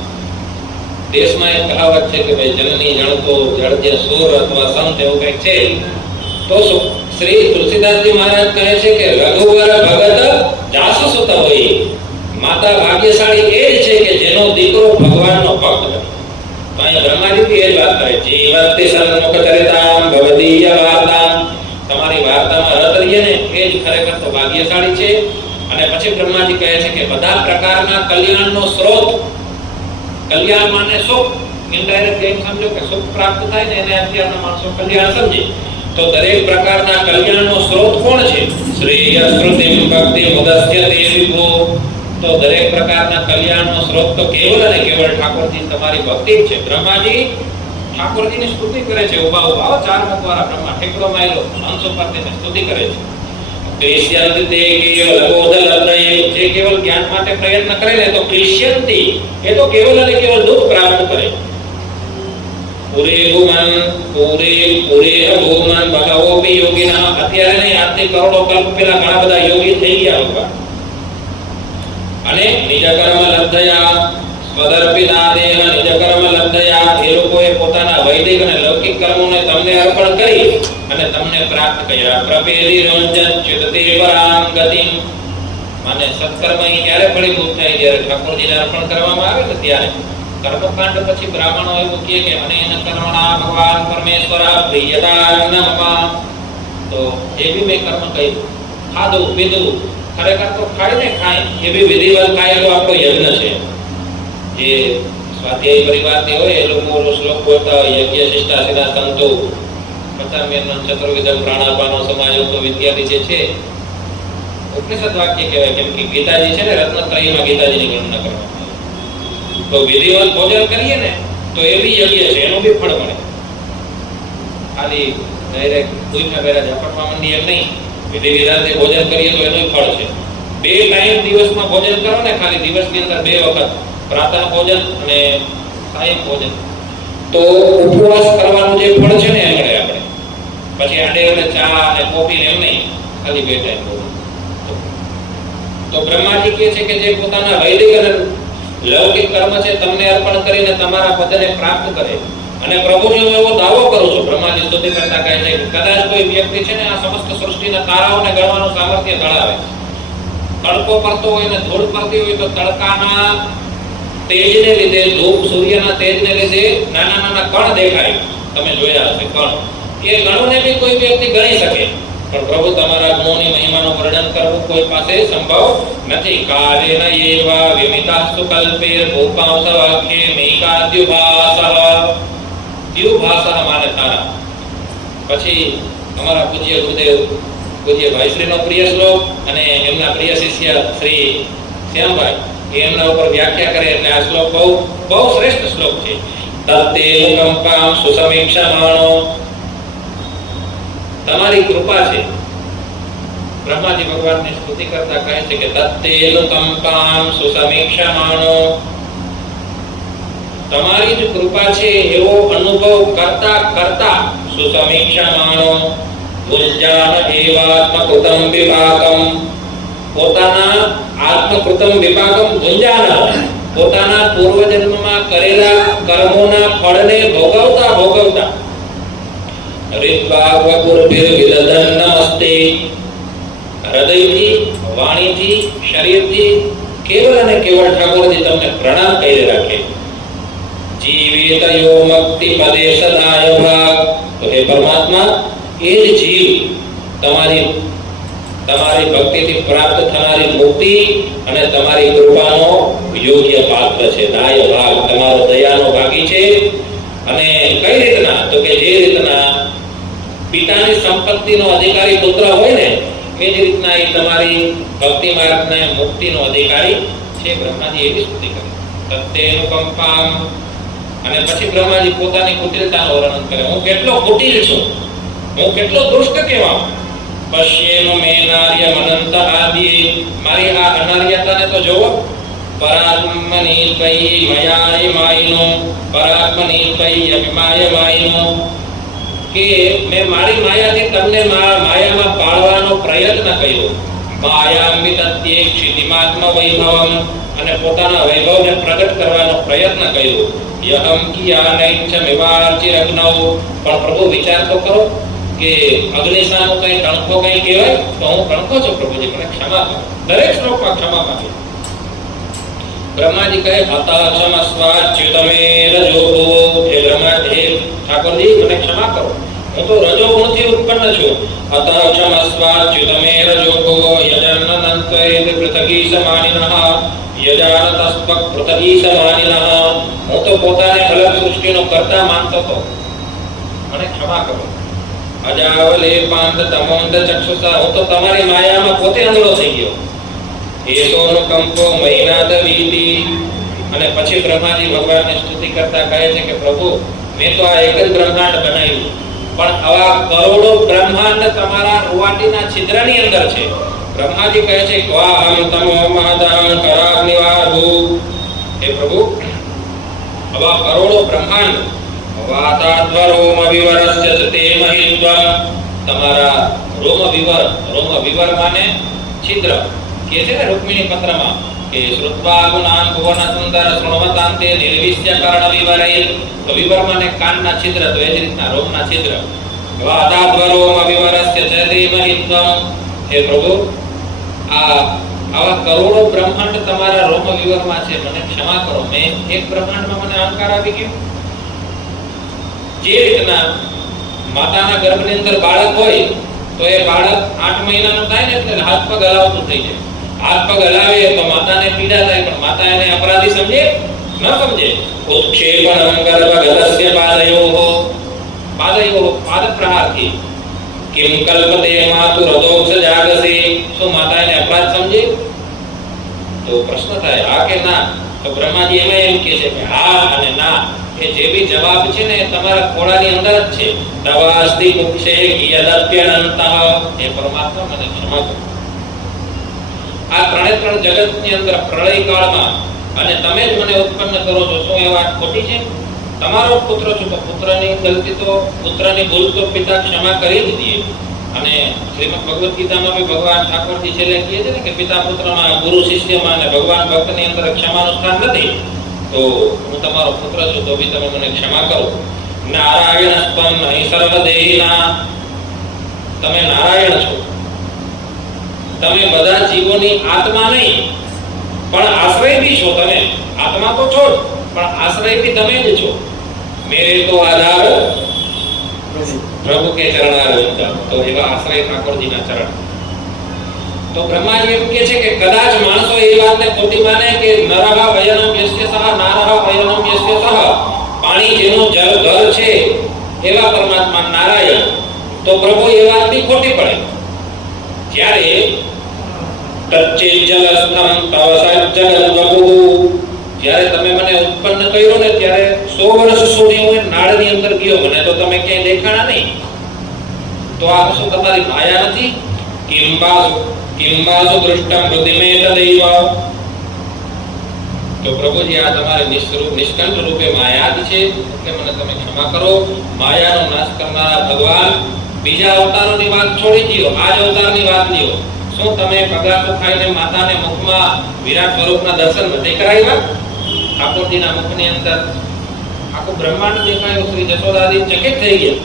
દેશમાં એક કહાવત છે કે ભાઈ જનની જણતો જળજે સુર અથવા સંત એવું કંઈક છે. તો શ્રી તુલસીદાસજી મહારાજ કહે છે કે રઘુવર ભગત જાસુ સુત હોય, માતા ભાગ્યશાળી એ જ છે કે જેનો દીકરો ભગવાનનો ભક્ત બને. તો અહીંયા બ્રહ્માજી બી એ જ વાત કરે, જીવંતિ સન્મુખચરિતાં ભવદીય વાર્તાં, તમારી વાર્તામાં રત રહીએ ને એ જ ખરેખર તો ભાગ્યશાળી છે. અને પછી બ્રહ્માજી કહે છે કે બધા પ્રકારના કલ્યાણનો સ્ત્રોત, કલ્યાણ માને સુખ, ઇનડાયરેક્ટ એમ સમજો કે સુખ પ્રાપ્ત થાય ને એને અત્યારના માણસો કલ્યાણ સમજે. તો દરેક પ્રકારના કલ્યાણનો સ્ત્રોત કોણ છે? શ્રેય શ્રુતિમ ભક્તિ મુદસ્ય તે વિભો, તો દરેક પ્રકારના કલ્યાણનો સ્ત્રોત તો કેવલ અને કેવલ ઠાકોરજી તમારી ભક્તિ છે. બ્રહ્માજી ઠાકોરજીની સ્તુતિ કરે છે, ઉભા ઉભા 4 મુખ વાળા બ્રહ્મા ઠેકડો માર્યો હંસ ઉપર તેને સ્તુતિ કરે છે. ક્લેશ્યંતિ તે કેવલ બોધલબ્ધયે, જે કેવલ જ્ઞાન માટે પ્રયત્ન કરે ને તો ક્લેશ્યંતિ, એ તો કેવલ અને કેવલ દુઃખ પ્રાપ્ત કરે. પૂરે ભૂમન ભગવોપી યોગિના. અત્યારે નહીં, આજથી કરોડો કલ્પ પહેલા ઘણા બધા યોગી થઈ ગયા હતા. અને નિજ કર્મ લબ્ધયા સ્વદર્પિતા દેહ નિજ કર્મ લબ્ધયા, એ લોકોએ પોતાના વૈદિક અને લૌકિક કર્મોને તમને અર્પણ કરી અને તમને પ્રાપ્ત કર્યા. પ્રપેલી રંજન ચિત્તે પરામ ગતિમ. માને સત્કર્મ અહીં ક્યારે ફળીભૂત થાય? જ્યારે ઠાકોરજીને અર્પણ કરવામાં આવે ને ત્યારે. કર્મકાંડ પછી બ્રાહ્મણો એવું કહે કે અનેન કર્મણા ભગવાન પરમેશ્વર પ્રિયતાન્નમઃ. તો એ બી મેં કર્મ કર્યું, ખાધું પીધું, ખરેખર તો ખાઈને ખાય એ બી વિધિવત ખાય તો આપણો યજ્ઞ છે. જે સ્વાધ્યાય પરિવારથી હોય એ લોકો શ્લોક બોલતા હોય, યજ્ઞ શિષ્ટા સિદ્ધા સંતો પચામેન ચતુર્વિધ પ્રાણાપાનો સમાયુક્ત વિદ્યાર્થી જે છે ઉપનિષદ વાક્ય કહેવાય. કેમ કે ગીતાજી છે ને, રત્નત્રયમાં ગીતાજીની ગણના કરવામાં આવે. તો વિધિવત ભોજન કરીએ ને તો એ બી યજ્ઞ છે, એનું બી ફળ મળે. ખાલી ડાયરેક્ટ દુઈના બેરા ઝાપટમાં મંડી એમ નહીં, વિધિ વિધાનથી ભોજન કરીએ તો એનું ફળ છે. 2 ટાઈમ દિવસમાં ભોજન કરો ને, ખાલી દિવસની અંદર 2 વખત પ્રાતઃ ભોજન અને સાયં ભોજન, તો ઉપવાસ કરવાનું જે ફળ છે ને એ મળે આપણે. પછી આડે અને ચા અને કોફી એમ નહીં, ખાલી 2 ટાઈમ ભોજન. તો બ્રહ્માજી કહે છે કે જે પોતાના વૈદિક અને લૌકિક કર્મ છે તમને અર્પણ કરીને તમારા પદને પ્રાપ્ત કરે. અને પ્રભુજી હું એવો દાવો કરું છું, બ્રહ્માજી સ્તુતિ કરતા કહે છે કે કદાચ કોઈ વ્યક્તિ છે ને આ સમસ્ત સૃષ્ટિના તારાઓને ગણવાનું સામર્થ્ય ધરાવે. તડકો પડતો હોય ને ધૂળ પડતી હોય તો તડકાના તેજને લીધે, ધૂપ સૂર્યના તેજને લીધે નાના નાના કણ દેખાય. તમે જોયા હશે કણ. એ ગણોને બી કોઈ વ્યક્તિ ગણી શકે, પણ પ્રભુ તમારા ગુણોની મહિમાનું વર્ણન કરવું કોઈ પાસે સંભવ નથી. કાલેન એવા વિમિતાસ્તુ કલ્પે ભૂપાંસવાક્યે મૈકાદ્યુભાસઃ. દ્યુભાસઃ માને તારા. પછી અમારા પૂજ્ય ગુરુદેવ પૂજ્ય ભાઈશ્રીનો પ્રિય શ્લોક અને એમના પ્રિય શિષ્ય શ્રી શ્યામભાઈ એમના ઉપર વ્યાખ્યા કરે એટલે આ શ્લોક બહુ શ્રેષ્ઠ શ્લોક છે. તત્તે કંપામ સુસમીક્ષમાણો. તમારી કૃપા છે. બ્રહ્માજી ભગવાનની સ્તુતિ કરતા કહે છે કે તત્તેન કંપામ સુસમીક્ષમાણો. તમારી જ કૃપા છે એવો અનુભવ કરતા કરતા સુસમીક્ષમાણો. ભુંજાન એવાત્મકૃતમ વિપાકમ. પોતાના આત્મકૃતમ વિપાકમ ભુંજાન. પોતાના પૂર્વજન્મમાં કરેલા કર્મોના ફળને ભોગવતા ભોગવતા હૃદયથી, વાણીથી, શરીરથી કેવળ અને કેવળ ઠાકોરજી તમને પ્રણામ કરી રાખે. જીવેત યો મુક્તિ પદે સદાય ભાગ. તો હે પરમાત્મા, એ જ જીવ તમારી ભક્તિથી પ્રાપ્ત થનારી મુક્તિ અને તમારી કૃપાનો યોગ્ય પાત્ર છે. દાય ભાગ, તમારો દયાનો ભાગી છે. અને કઈ રીતના? તો કે જે રીતના પિતાની સંપત્તિનો અધિકારી પુત્ર હોય ને એ જ રીતના એ તમારી ભક્તિ માર્ગને મુક્તિનો અધિકારી છે. બ્રહ્માજી એવી સ્તુતિ કરે. તત્તેન કંપામ. અને પછી બ્રહ્માજી પોતાની કુટિલતાનું વર્ણન કરે. હું કેટલો કુટિલ છું, હું કેટલો દુષ્ટ કહેવાઉં. પશ્યેનો મે નાર્ય અનંત આદિ. મારી આ અનાર્યતાને તો જોવો. પરાત્મની ત્વયી મયાય માયનો. પરાત્મની ત્વયી અભિમાય માયનો. કે મેં મારી માયાથી તમને માયામાં પાળવાનો પ્રયત્ન કર્યો. માયામિતત્યે ક્ષિતિમાત્મ વૈભવમ. અને પોતાના વૈભવને પ્રગટ કરવાનો પ્રયત્ન કર્યો. યહમ કિયાનૈચ્છમિવાર્ચિરગ્નૌ. પણ પ્રભુ વિચાર તો કરો કે અગ્નિશાનો કઈ કણકો કઈ કહેવાય તો હું કણકો છું પ્રભુજી, મને ક્ષમા કરો. દરેક શ્લોકમાં ક્ષમા માંગે. બ્રહ્માજી કહે હતાક્ષમસ્વાચ્યુતમે રજોગો. હે બ્રહ્માજી, હે ઠાકોરજી, મને ક્ષમા કરો, હું તો રજોગુણથી ઉત્પન્ન છું. હતાક્ષમસ્વાચ્યુતમે રજોગો. યજનનંતૈ પૃથગી સમાનિનઃ. યજાનતસ્ત્વ પૃથગી સમાનિનઃ. હું તો પોતાને અલગ સૃષ્ટિનો કર્તા માનતો હતો, મને ક્ષમા કરો. અજાવલે પાંત તમોંદ ચક્ષુષા. હું તો તમારી માયામાં પોતે અંધળો થઈ ગયો. એસોનો કંપો મહિનાદ વીતિ. અને પછી બ્રહ્માજી ભગવાનની સ્તુતિ કરતા કહે છે કે પ્રભુ, મેં તો આ એક જ બ્રહ્માંડ બનાવ્યું, પણ આવા કરોડો બ્રહ્માંડ તમારા રૂવાટીના છિદ્રની અંદર છે. બ્રહ્માજી કહે છે ક્વાહમ તમો મહદં કરાગ્નિવાભુ. હે પ્રભુ, આવા કરોડો બ્રહ્માંડ વાતાદ્વરોમ વિવરસ્ય તે મહિત્વમ, તમારા રોમ વિવર માને છિદ્ર કે છે ને રૂક્મિણી પત્રમાં કે શ્રુત્વા ગુણાન ભુવન સુંદર શ્રવતાંતે નિર્વિશ્ય કર્ણ વિવરૈ, તો વિવર માને કાનના છિદ્ર, તો એ જ રીતના રોમના છિદ્ર. વાતાદ્વરોમ વિવરસ્ય તે મહિત્વમ, હે પ્રભુ આવા કરોડો બ્રહ્માંડ તમારા રોમ વિવરમાં છે, મને ક્ષમા કરો. મેં એક બ્રહ્માંડમાં મને અહંકાર આવી ગયો. જે રીતના માતાના ગર્ભની અંદર બાળક હોય તો એ બાળક 8 મહિનાનું થાય ને એટલે હાથ પગ હલાવતું થઈ જાય. હાથ પગ હલાવે તો માતાને પીડા થાય, પણ માતા એને અપરાધી સમજે ન સમજે. ઉત્ક્ષેપણમ ગર્ભગતસ્ય પાદયોઃ પાદ પ્રહારથી કિમ કલ્પતે માતુ રદોક્ષ જાગસે, શું માતા એને અપરાધ સમજે? તો પ્રશ્ન થાય હા કે ના? તો બ્રહ્માજી એમાં એમ કહે છે કે હા અને ના, એ જે બી જવાબ છે ને તમારા ખોળાની અંદર જ છે. તવાસ્તિ મુક્ષે યદપ્યનંતઃ, એ પરમાત્મા મને ક્ષમા કરો. આ ત્રણ જગતની અંદર પ્રળય કાળમાં અને તમે જ મને ઉત્પન્ન કરો છો, શું એ વાત ખોટી છે? તમારો પુત્ર છો તો પુત્રની ગલતી તો પુત્રની ભૂલ તો પિતા ક્ષમા કરી જ દે. અને શ્રીમદ ભગવદ ગીતામાં બી ભગવાન ઠાકોરજી છેલ્લે કહે છે ને કે પિતા પુત્રમાં, ગુરુ શિષ્યમાં અને ભગવાન ભક્તની અંદર ક્ષમાનું સ્થાન નથી. તો હું તમારો પુત્ર છું તો બી તમે મને ક્ષમા કરો. નારાયણ સ્પન્ન સર્વદેહિના, તમે નારાયણ છો, તમે બધા જીવોની આત્મા નહીં પણ આશ્રય બી છો. તમે આત્મા તો છો પણ આશ્રય બી તમે જ છો. મેરે તો આધાર પ્રભુ કે ચરણારવિંદ, તો એવા આશ્રય ઠાકોરજીના ચરણ. તો બ્રહ્માજી એમ કહે છે કે કદાચ માણસો એ વાતને ખોટી માને કે નરહ વયનમ યસ્ય સહ નારહ વયનમ યસ્ય સહ, પાણી જેનું જળ ઘર છે એવા પરમાત્મા નારાયણ, તો પ્રભુ એ વાત બી ખોટી પડે. જ્યારે તચ્ચિત જલસ્થમ તવ સજ્જગદ્વપુઃ, જ્યારે તમે મને ઉત્પન્ન કર્યો ને ત્યારે 100 વર્ષ સુધી હું નાળની અંદર ગયો, મને તો તમે ક્યાંય દેખાણા નહીં. તો આ શું તમારી માયા નથી? કિંબાસુ દૃષ્ટમ હૃદિમેત દૈવ, તો પ્રભુજી આ તમારે નિષ્કંઠ રૂપે માયા જ છે, એટલે મને તમે ક્ષમા કરો. માયાનો નાશ કરનારા ભગવાન બીજા અવતારોની વાત છોડી દો, આ જ અવતારની વાત લ્યો. શું તમે પગાસો ખાઈને માતાને મુખમાં વિરાટ સ્વરૂપના દર્શન નથી કરાવ્યા? ઠાકોરજીના મુખની અંદર આખું બ્રહ્માંડ દેખાયું. શ્રી જશોદાજી ચકિત થઈ ગયા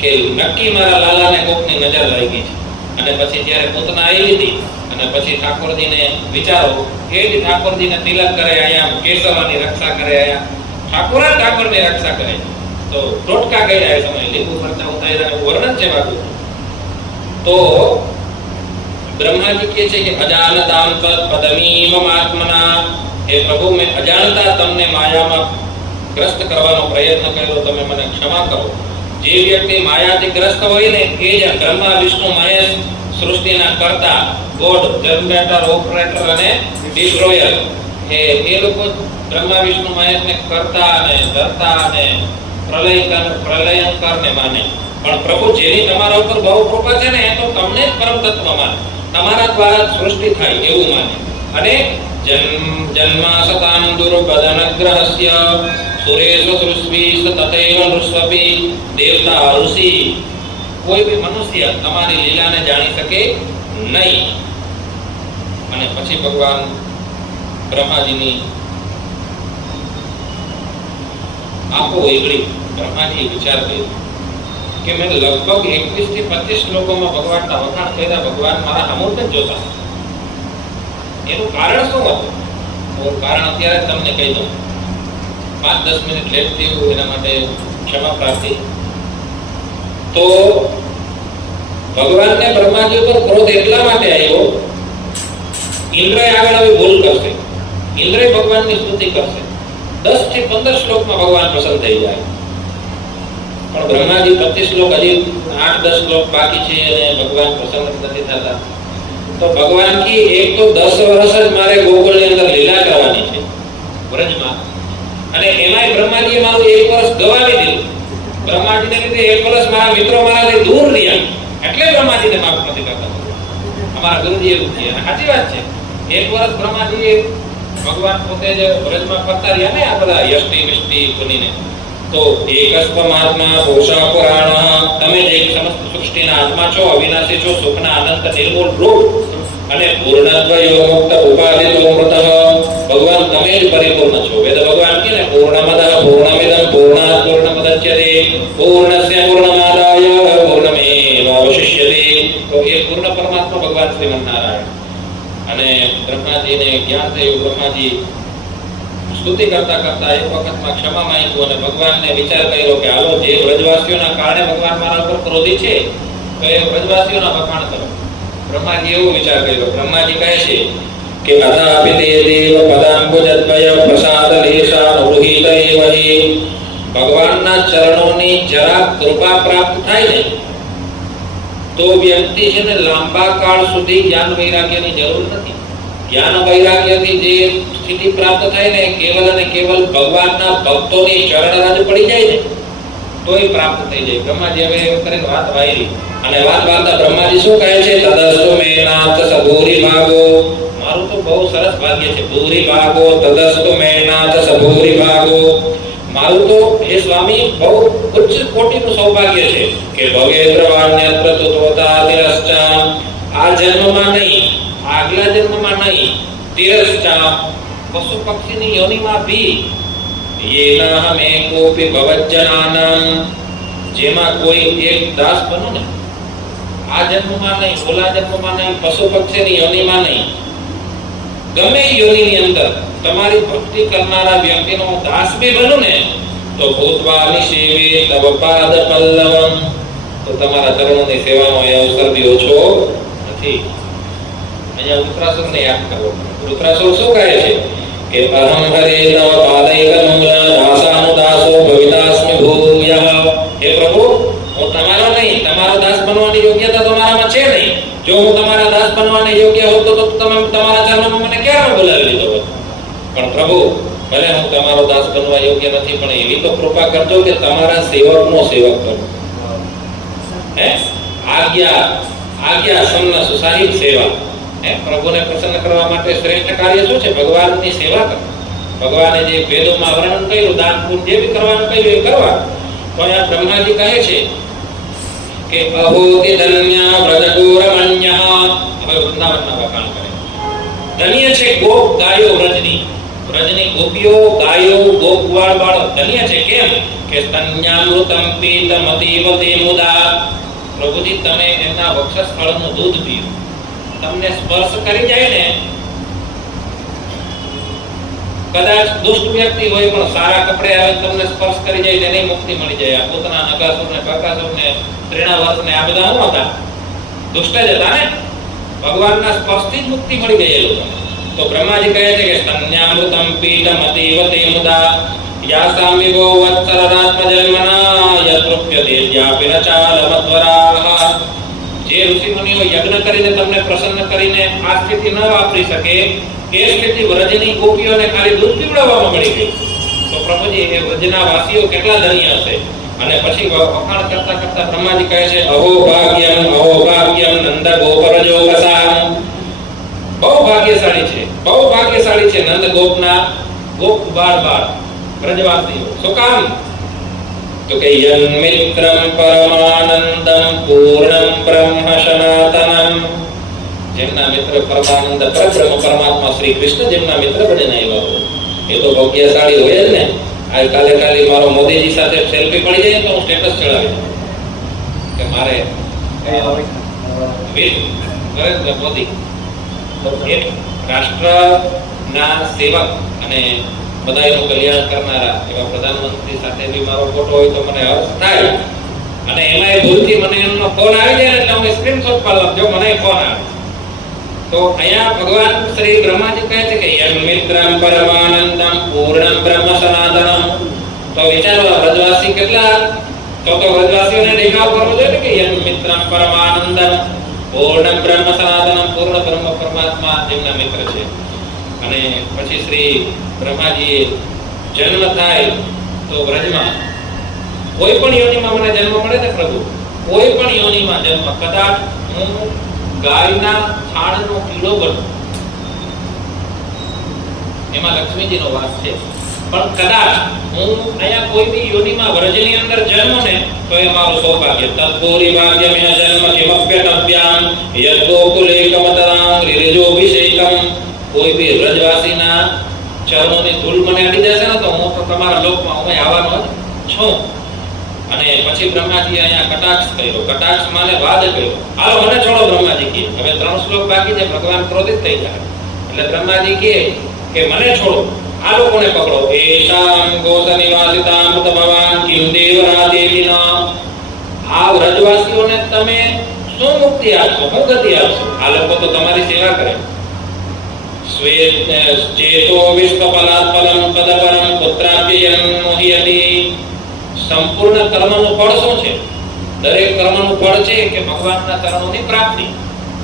કે નક્કી મારા લાલાને કોકની નજર લાગી છે. અને પછી જ્યારે પૂતના આવી હતી અને પછી ઠાકોરજીને વિચારો, એ જ ઠાકોરજીને તિલક કરે આયા, કેસવાની રક્ષા કરે આયા, ઠાકોરની રક્ષા કરે. તો ટોટકા કર્યા એ સમય લીંબુ મરચા ઉતાર્યા, વર્ણન છે બાબુ. તો બ્રહ્માજી કહે છે કે અજાનતામ તત્પદમીમ આત્મના, હે પ્રભુ મેં અજાણતા તમને માયામાં ગ્રસ્ત કરવાનો પ્રયત્ન કર્યો, તમે મને ક્ષમા કરો. જે વ્યક્તિ માયાથી ગ્રસ્ત હોય ને એ જ બ્રહ્મા વિષ્ણુ મહેશ સૃષ્ટિના કર્તા, ગોડ, જનરેટર, ઓપરેટર અને ડિસ્ટ્રોયર, એ લોકો બ્રહ્મા વિષ્ણુ મહેશને કર્તા અને ધર્તા અને પ્રલયંકરને માને. પણ પ્રભુ જેની તમારા ઉપર બહુ કૃપા છે ને એ તો તમને જ પરમ તત્વ માને, તમારા દ્વારા સૃષ્ટિ થાય એવું માને. અને જન્માસતાન દુર્બદનગ્રહસ્ય સુરેશ સૃષ્ટિ તથૈવ નૃસ્વપી દેવતા ઋષિ, કોઈ બી મનુષ્ય તમારી લીલાને જાણી શકે નહીં. અને પછી ભગવાન બ્રહ્માજીની આંખો ઉઘડી. બ્રહ્માજી વિચાર કર્યો કે મેં લગભગ 21 થી 25 શ્લોકોમાં ભગવાનના વખાણ કર્યા, ભગવાન મારા સામું જ જોતા. એનું કારણ શું હતું? હું કારણ અત્યારે તમને કહી દઉં. 5-10 મિનિટ લેટ થયું એના માટે ક્ષમા પ્રાર્થી. તો ભગવાનને બ્રહ્માજી ઉપર ક્રોધ એટલા માટે આવ્યો, ઇન્દ્રય આગળ હવે ભૂલ કરશે, ઇન્દ્રય ભગવાનની સ્તુતિ કરશે, 10 થી 15 શ્લોકમાં ભગવાન પસંદ થઈ જાય. પણ બ્રહ્માજી 25 શ્લોક, હજી 8-10 શ્લોક બાકી છે અને ભગવાન પસંદ નથી થતા. તો ભગવાન કી એક તો 10 વર્ષ જ મારે ગોકુળની અંદર લીલા કરવાની છે વ્રજમાં, અને એમાંય બ્રહ્માજીએ મારું 1 વર્ષ ગવાવી દીધું. બ્રહ્માજીને લીધે 1 વર્ષ મારા મિત્રો મારાથી દૂર રહ્યા, એટલે બ્રહ્માજીને માફ નથી કરતા. અમારા ગુરુજી એવું કહે, અને સાચી વાત છે. 1 વર્ષ બ્રહ્માજી ભગવાન પોતે જ વ્રજમાં ફરતા રહ્યા ને આ બધા યષ્ટિ વિષ્ટિ બનીને, તો એકસ્વ પરમાત્મા પુરુષા પુરાણ, તમે જ એક સમસ્ત સૃષ્ટિના આત્મા છો, અવિનાશી છો, સુખના અનંત નિર્મૂળ રૂપ અને પૂર્ણદ્વયો મુક્ત ઉપાધિતો મૃતઃ, ભગવાન તમે જ પરિપૂર્ણ છો. વેદ ભગવાન કહે ને પૂર્ણમદ પૂર્ણમિદં પૂર્ણાત પૂર્ણમુદચ્યતે પૂર્ણસ્ય પૂર્ણમાદાય પૂર્ણમેવાવશિષ્યતે. તો એ પૂર્ણ પરમાત્મા ભગવાન શ્રીમન્નારાયણ. અને બ્રહ્માજીને જ્ઞાન થયું. બ્રહ્માજી સ્તુતિ કરતા કરતા એક વખતમાં ક્ષમા માંગ્યું અને ભગવાનને વિચાર કર્યો કે હાલો, જે વ્રજવાસીઓના કારણે ભગવાન મારા ઉપર ક્રોધી છે, તો એ વ્રજવાસીઓના વખાણ કરો. બ્રહ્માજી એવો વિચાર કર્યો. બ્રહ્માજી કહે છે કે અદાપિ તે દેવ પદાંબુજદ્વય પ્રસાદ લેશાનુગૃહીત એવ હિ. ભગવાનના ચરણોની જરા કૃપા પ્રાપ્ત થાય ને તો વ્યક્તિ છે ને લાંબા કાળ સુધી જ્ઞાન વૈરાગ્યની જરૂર નથી. જ્ઞાન વૈરાગ્યથી જે સ્થિતિ પ્રાપ્ત થાય ને કેવલ અને કેવલ ભગવાનના ભક્તોની ચરણરાજ પડી જાય ને તો એ પ્રાપ્ત થઈ જાય. બ્રહ્માજી હવે કરીને વાત વાયરી અને વાત વાર્તા બ્રહ્માજી શું કહે છે? તદસ્તુ મેનાથ સભૂરી ભાગો. મારું તો બહુ સરસ ભાગ્ય છે. ભૂરી ભાગો તદસ્તુ મેનાથ સભૂરી ભાગો. મારું તો હે સ્વામી બહુ ઉચ્ચ કોટીનું સૌભાગ્ય છે કે ભવેદ્રવાણ્યત્ર તતોતા તિરશ્ચા. આ જન્મમાં નહીં, આગલા જન્મમાં નહીં, તિરશ્ચા પશુ પક્ષીની યોનિમાં ભી યેનાહમે કોપી ભવજ્જનાનમ. જેમાં કોઈ એક દાસ બનો ને, આ જન્મમાં નહીં, ઓલા જન્મમાં નહીં, પશુ પક્ષીની યોનિમાં નહીં, ગમે યોનિની અંદર તમારી ભક્તિ કરનારા વ્યક્તિનો દાસ બી બનું ને તો ભૂતવા નિષેવે તવ પાદ પલ્લવમ. તો તમારા ચરણોની સેવાનો એ અવસર બી ઓછો નથી. અહીંયા વૃત્રાસુરને યાદ કરો. વૃત્રાસુર શું કહે છે કે અહમ હરે તવ પાદૈકમૂલ દાસાનુદાસો ભવિતાસ્મિ ભૂયઃ. હે પ્રભુ, હું તમારો નહીં, તમારો દાસ બનવાની યોગ્યતા તમારામાં છે નહીં. જો હું તમારા દાસ બનવાને યોગ્ય હોત તો તમે તમારા ચરણોમાં મને ક્યારે બોલાવી લીધો હોત. પણ પ્રભુ, ભલે હું તમારો દાસ બનવા યોગ્ય નથી, પણ એવી તો કૃપા કરજો કે તમારા સેવકનો સેવક કરું. હે આજ્ઞા સંન સુસાહિબ સેવા. હે પ્રભુને પ્રસન્ન કરવા માટે શ્રેષ્ઠ કાર્ય શું છે? ભગવાનની સેવા કરો. ભગવાને જે વેદોમાં વર્ણન કર્યું, દાન પુણ્ય જે બી કરવાનું કહ્યું એ કરવા. તો અહીંયા બ્રહ્માજી કહે છે કે અહોતિ ધન્ય વ્રજગોરમણ્યઃ. હવે વૃંદાવનના વખાણ કરે. ધન્ય છે ગોપ ગાયો વ્રજની. વ્રજની ગોપીઓ, ગાયો, ગોપ ગ્વાળ બાળો ધન્ય છે. કેમ કે સ્તન્યામૃતમ પીતમ અતીવ તેમુદા. પ્રભુજી, તમે એમના વક્ષસ્થળનું દૂધ પીઓ. તમને સ્પર્શ કરી જાય ને, કદાચ દુષ્ટ વ્યક્તિ હોય પણ સારા કપડે આવે તમને સ્પર્શ કરી જાય, તેને મુક્તિ મળી જાય. આ પૂતના, નગાસુરને, બકાસુરને, ત્રિણાવર્તને આ બધા શું હતા? દુષ્ટ જ હતા ને. ભગવાનના સ્પર્શથી જ મુક્તિ મળી ગઈ એ લોકોને. તો બ્રહ્માજી કહે છે કે સ્તન્યામૃતમ પીતમ અતીવ તેમુદા યાસામિવો વત્સરાત્મજન્મના યતૃપ્યતે જ્ઞાપિન ચાલમદ્વરાહ. જે ઋષિ મુનિઓ યજ્ઞ કરીને તમને પ્રસન્ન કરીને આ સ્થિતિ ન વાપરી શકે, એ સ્થિતિ વ્રજની ગોપીઓને ખાલી દૂધ પીવડાવવામાં મળી ગઈ. તો પ્રભુજી, એ વ્રજના વાસીઓ કેટલા ધન્ય હશે. અને પછી વખાણ કરતા કરતા બ્રહ્માજી કહે છે અહો ભાગ્યમ નંદ ગોપરજો કસામ. બહુ ભાગ્યશાળી છે, બહુ ભાગ્યશાળી છે નંદ ગોપના ગોપ બાળ વ્રજવાસીઓ. શું કામ? તો કે યન મિત્રમ પરમાનંદમ પૂર્ણમ બ્રહ્મ સનાતનમ. જેમના મિત્ર પરમાનંદ પરબ્રહ્મ પરમાત્મા શ્રી કૃષ્ણ જેમના મિત્ર બનીને આવ્યા હોય એ તો ભાગ્યશાળી હોય જ ને. કાલે ખાલી મારો મોદીજી સાથે સેલ્ફી પડી જાય તો હું સ્ટેટસ ચડાવી કે મારે નરેન્દ્ર મોદી એક રાષ્ટ્રના સેવક અને બધાનું કલ્યાણ કરનારા એવા પ્રધાનમંત્રી સાથે બી મારો ફોટો હોય તો મને હર્ષ થાય. અને એમાંય ભૂલથી મને એમનો ફોન આવી જાય ને એટલે હું સ્ક્રીનશોટ પાડું જો મને ફોન આવે. તો અહીંયા ભગવાન શ્રી બ્રહ્માજી કહે છે કે યમ મિત્રમ પરમાનંદમ પૂર્ણમ બ્રહ્મ સનાતનમ. તો વિચારો વ્રજવાસી કેટલા, તો વ્રજવાસીઓને દેખાવ કરવો જોઈએ કે યમ મિત્રમ પરમાનંદમ પૂર્ણમ બ્રહ્મ સનાતનમ. પૂર્ણ બ્રહ્મ પરમાત્મા જેમના મિત્ર છે. અને પછી શ્રી બ્રહ્માજીએ જન્મ થાય તો વ્રજમાં કોઈ પણ યોનિમાં મને જન્મ મળે ને પ્રભુ, કોઈ પણ યોનિમાં જન્મ, કદાચ હું ગાયના છાણનો કીડો બનું, એમાં લક્ષ્મીજીનો વાસ છે. પણ કદાચ હું અહીંયા કોઈ બી યોનિમાં વ્રજની અંદર જન્મ ને તો એ મારું સૌભાગ્ય. તત્પૂરી ભાગ્ય મેં જન્મ કિમપ્યનભ્યામ યદ્ગોકુલેકમતરામ રિરજોભિષેકમ. કોઈ બી વ્રજવાસીના ચરણોની ધૂળ મને અડી જશે ને તો હું તો તમારા લોકમાં હું આવવાનો જ છું. અને પછી બ્રહ્માજી અહીંયા કટાક્ષ કર્યો. કટાક્ષ માને વાદ કર્યો. હાલો મને છોડો બ્રહ્માજી કે. હવે 3 શ્લોક બાકી છે, ભગવાન ક્રોધિત થઈ જાય. એટલે બ્રહ્માજી કે મને છોડો, આ લોકોને પકડો. એશામ ગોત નિવાસિતામ ભગવાન કિમ દેવરા દેવીના. આ વ્રજવાસીઓને તમે શું મુક્તિ આપશો, શું ગતિ આપશો? આ લોકો તો તમારી સેવા કરે. સ્વેત ચેતો વિશ્વફલાત્ફલમ તદપરમ પુત્રાભ્યયન મોહયતિ. સંપૂર્ણ કર્મનું ફળ શું છે? દરેક કર્મનું ફળ છે કે ભગવાનના ચરણોની પ્રાપ્તિ.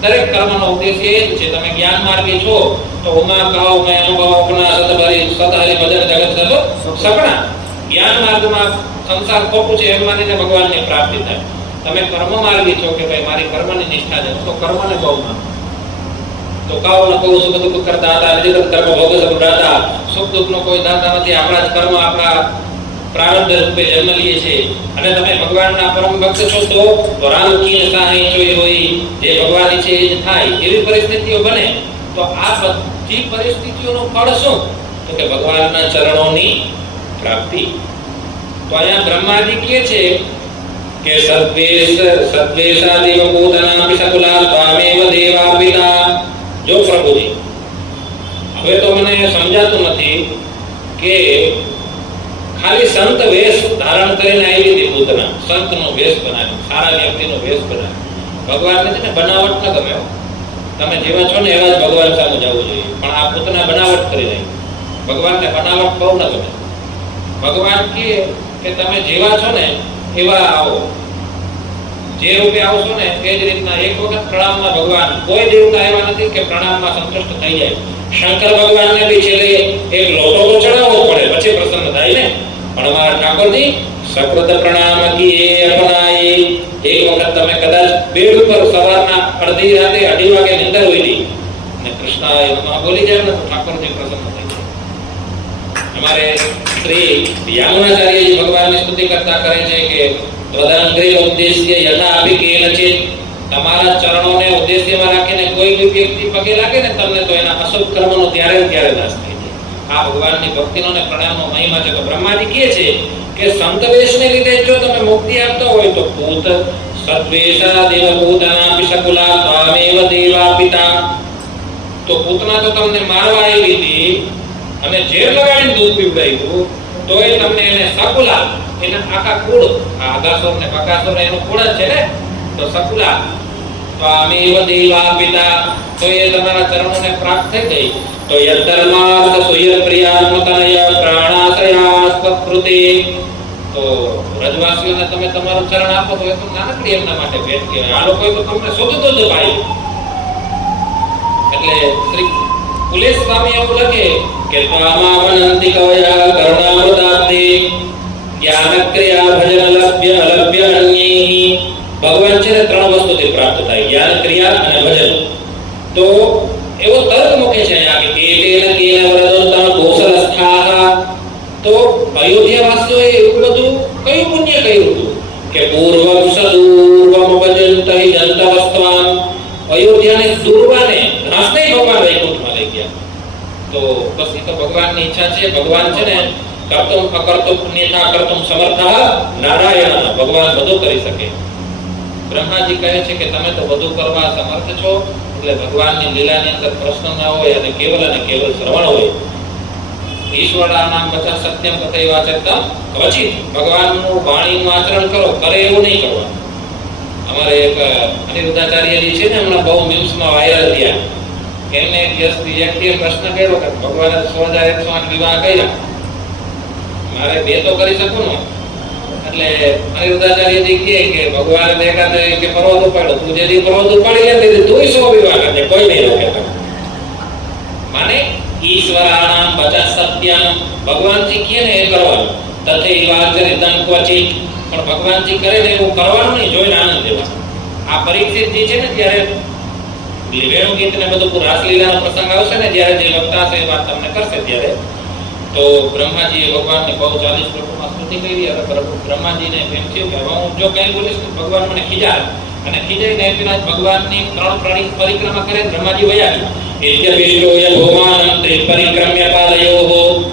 દરેક કર્મનો ઉદ્દેશ્ય એ જ છે. તમે જ્ઞાન માર્ગી છો તો ઉમા કહો મેં અનુભવ અપના સતહરી ભજન જગત થતો સપના. જ્ઞાન માર્ગમાં સંસાર ખોટું છે એમ માનીને ભગવાનની પ્રાપ્તિ થાય. તમે કર્મ માર્ગી છો કે ભાઈ મારી કર્મની નિષ્ઠા છે તો કર્મને બહુ માનો. તો કાવ ન કહું સુખ દુઃખ કરતા હતા નિજગત કર્મ ભોગ સબ દાતા. સુખ દુઃખનો કોઈ દાતા નથી. આપણા જ કર્મ આપણા પ્રારબ્ધ રૂપે જન્મ લઈએ છે. અને તમે ભગવાનના પરમ ભક્ત છો તો રામ કી સાહી જોઈ હોય જે ભગવાન છે એ જ થાય એવી પરિસ્થિતિઓ બને. તો આ બધી પરિસ્થિતિઓનું ફળ શું? તો કે ભગવાનના ચરણોની પ્રાપ્તિ. તો અહીંયા બ્રહ્માજી કહે છે કે સદ્વેષા દેવ પૂતના પિશકુલા ત્વામેવ દેવા પિતા. જો પ્રભુજી હવે તો મને સમજાતું નથી કે ખાલી સંત વેશ ધારણ કરીને આવી હતી પૂતના. સંતનો વેશ બનાવ્યો, સારા વ્યક્તિનો વેશ બનાવ્યો. ભગવાનને છે ને બનાવટ ન ગમે. તમે જેવા છો ને એવા જ ભગવાન સામે જવું જોઈએ. પણ આ પૂતના બનાવટ કરી રહી. ભગવાનને બનાવટ બહુ ન ગમે. ભગવાન કે તમે જેવા છો ને એવા આવો. જે રૂપે આવશો ને એ જ રીતના. એક વખત પ્રણામમાં ભગવાન, કોઈ દેવતા એવા નથી કે પ્રણામમાં સંતુષ્ટ થઈ જાય. શંકર ભગવાનને બી છેલ્લે એક લોટો તો ચડાવવો પડે પછી પ્રસન્ન થાય ને. પણ અમારા ઠાકોરજી સકૃત પ્રણામ કી અપનાઈ. એક વખત તમે કદાચ બેડ ઉપર સવારના અડધી રાતે 2:30 વાગે નિંદર હોઈ ને કૃષ્ણ બોલી જાય ને તો ઠાકોરજી પ્રસન્ન થઈ જાય. અમારે શ્રી યામુનાચાર્યજી ભગવાનની સ્તુતિ કરતા કરે છે કે ત્વદંગ્રે ઉદ્દેશ્ય યથા અભિકેનચિત. તમારા ચરણોને ઉદ્દેશ્યમાં રાખીને કોઈ બી વ્યક્તિ પગે લાગે ને તમને તો એના અશુભ કર્મનો ત્યારે નાશ થઈ જાય. આ ભગવાનની ભક્તિનો ને પ્રણામનો મહિમા છે. તો બ્રહ્માજી કહે છે કે સંત વેશને લીધે જો તમે મુક્તિ આપતા હોય તો પૂત સદ્વેષા દેવભૂતના પિશકુલા ત્વામેવ દેવા પિતા. તો પૂતના તો તમને મારવા આવી હતી અને ઝેર લગાડીને દૂધ પીવડાવ્યું તો એ તમને એને સકુલા, એના આખા કુળ, આ અગાસુર ને બકાસુર એનું કુળ જ છે ને. તો સકુલા ત્વામેવ દેવા પિતા. તો એ તમારા ચરણોને પ્રાપ્ત થઈ ગઈ. તો યદ્ધર્માર્થ સુય પ્રિયાત્મકનય પ્રાણાશ્રયા સ્વકૃતિ. તો વ્રજવાસીઓને તમે તમારું ચરણ આપો તો એ તો નાનકડી એમના માટે ભેટ કહેવાય. આ લોકોએ તો તમને શુદ્ધ દૂધ પાયું. એટલે શ્રી કુલેશ સ્વામી એવું લખે કે ત્વામાવનંતિ કવયા કરુણામૃતાબ્ધિ જ્ઞાનક્રિયા ભજન લભ્ય અન્યૈ. ભગવાન છે ને 3 વસ્તુથી પ્રાપ્ત થાય, જ્ઞાન, ક્રિયા અને ભજન. તો એવો તર્ક મૂકે છે અહીંયા કે એકેન કેન વ્રજોત્તમ કૌશલસ્થાઃ. તો અયોધ્યાવાસીઓએ એવું બધું કયું પુણ્ય કર્યું હતું કે પૂર્વમ સદૂર્વમ ભજંતૈ જંતવસ્ત્વાન. અયોધ્યાને દૂરવાને નાશને ભગવાન વૈકુંઠમાં લઈ ગયા. તો બસ એ તો ભગવાનની ઈચ્છા છે. ભગવાન છે ને કર્તુમ અકર્તુમ પુણ્યથા કર્તુમ સમર્થઃ નારાયણ. ભગવાન બધું કરી શકે. બ્રહ્માજી કહે છે કે તમે તો બધું કરવા સમર્થ છો. એટલે ભગવાનની લીલાની અંદર પ્રશ્ન ના હોય અને કેવલ શ્રવણ હોય. ઈશ્વરાનામ વચન સત્યમ તથૈવ વાચકમ ક્વચિત. ભગવાનનું વાણીનું આચરણ કરો, કરે એવું નહીં કરવાનું. અમારે એક અનિરુદ્ધાચાર્યજી છે ને હમણાં બહુ ન્યૂઝમાં વાયરલ થયા કે એમને એક વ્યક્તિએ પ્રશ્ન કર્યો કે ભગવાને 6108 વિવાહ કર્યા, મારે 2 તો કરી શકું ને. એટલે અનિરુદ્ધાચાર્યજી કહે કે ભગવાને દેખાતે કે પર્વત ઉપાડ્યો, તું જે પર્વત ઉપાડી લે તે તું 100 વિવાહ કરજે, કોઈ નહીં રોકે. માને ઈશ્વરાણામ વચન સત્યમ. ભગવાનજી કહે ને એ કરવાનું. તથૈવ વાચરિતં ક્વચિત. પણ ભગવાનજી કરે ને એવું કરવાનું નહીં, જોઈને આનંદ લેવાનો. આ પરીક્ષિતજી છે ને ત્યારે વેણુ ગીત ને બધું રાસલીલાનો પ્રસંગ આવશે ને જ્યારે જે વક્તા છે એ વાત તમને કરશે ત્યારે તો બ્રહ્માજીએ ભગવાનને બહુ 40 શ્લોકોમાં સ્તુતિ કરી. અને બ્રહ્માજીને એમ થયું કે હવે હું જો કંઈ બોલીશ તો ભગવાન મને ખીજાય, અને ખીજાઈને પેલા ભગવાનની 3 પરિક્રમા કરે. બ્રહ્માજી વયા ગયા. ઇત્યપિષ્ટોય ભગવાનં ત્રિપરિક્રમ્ય પાલયોઃ,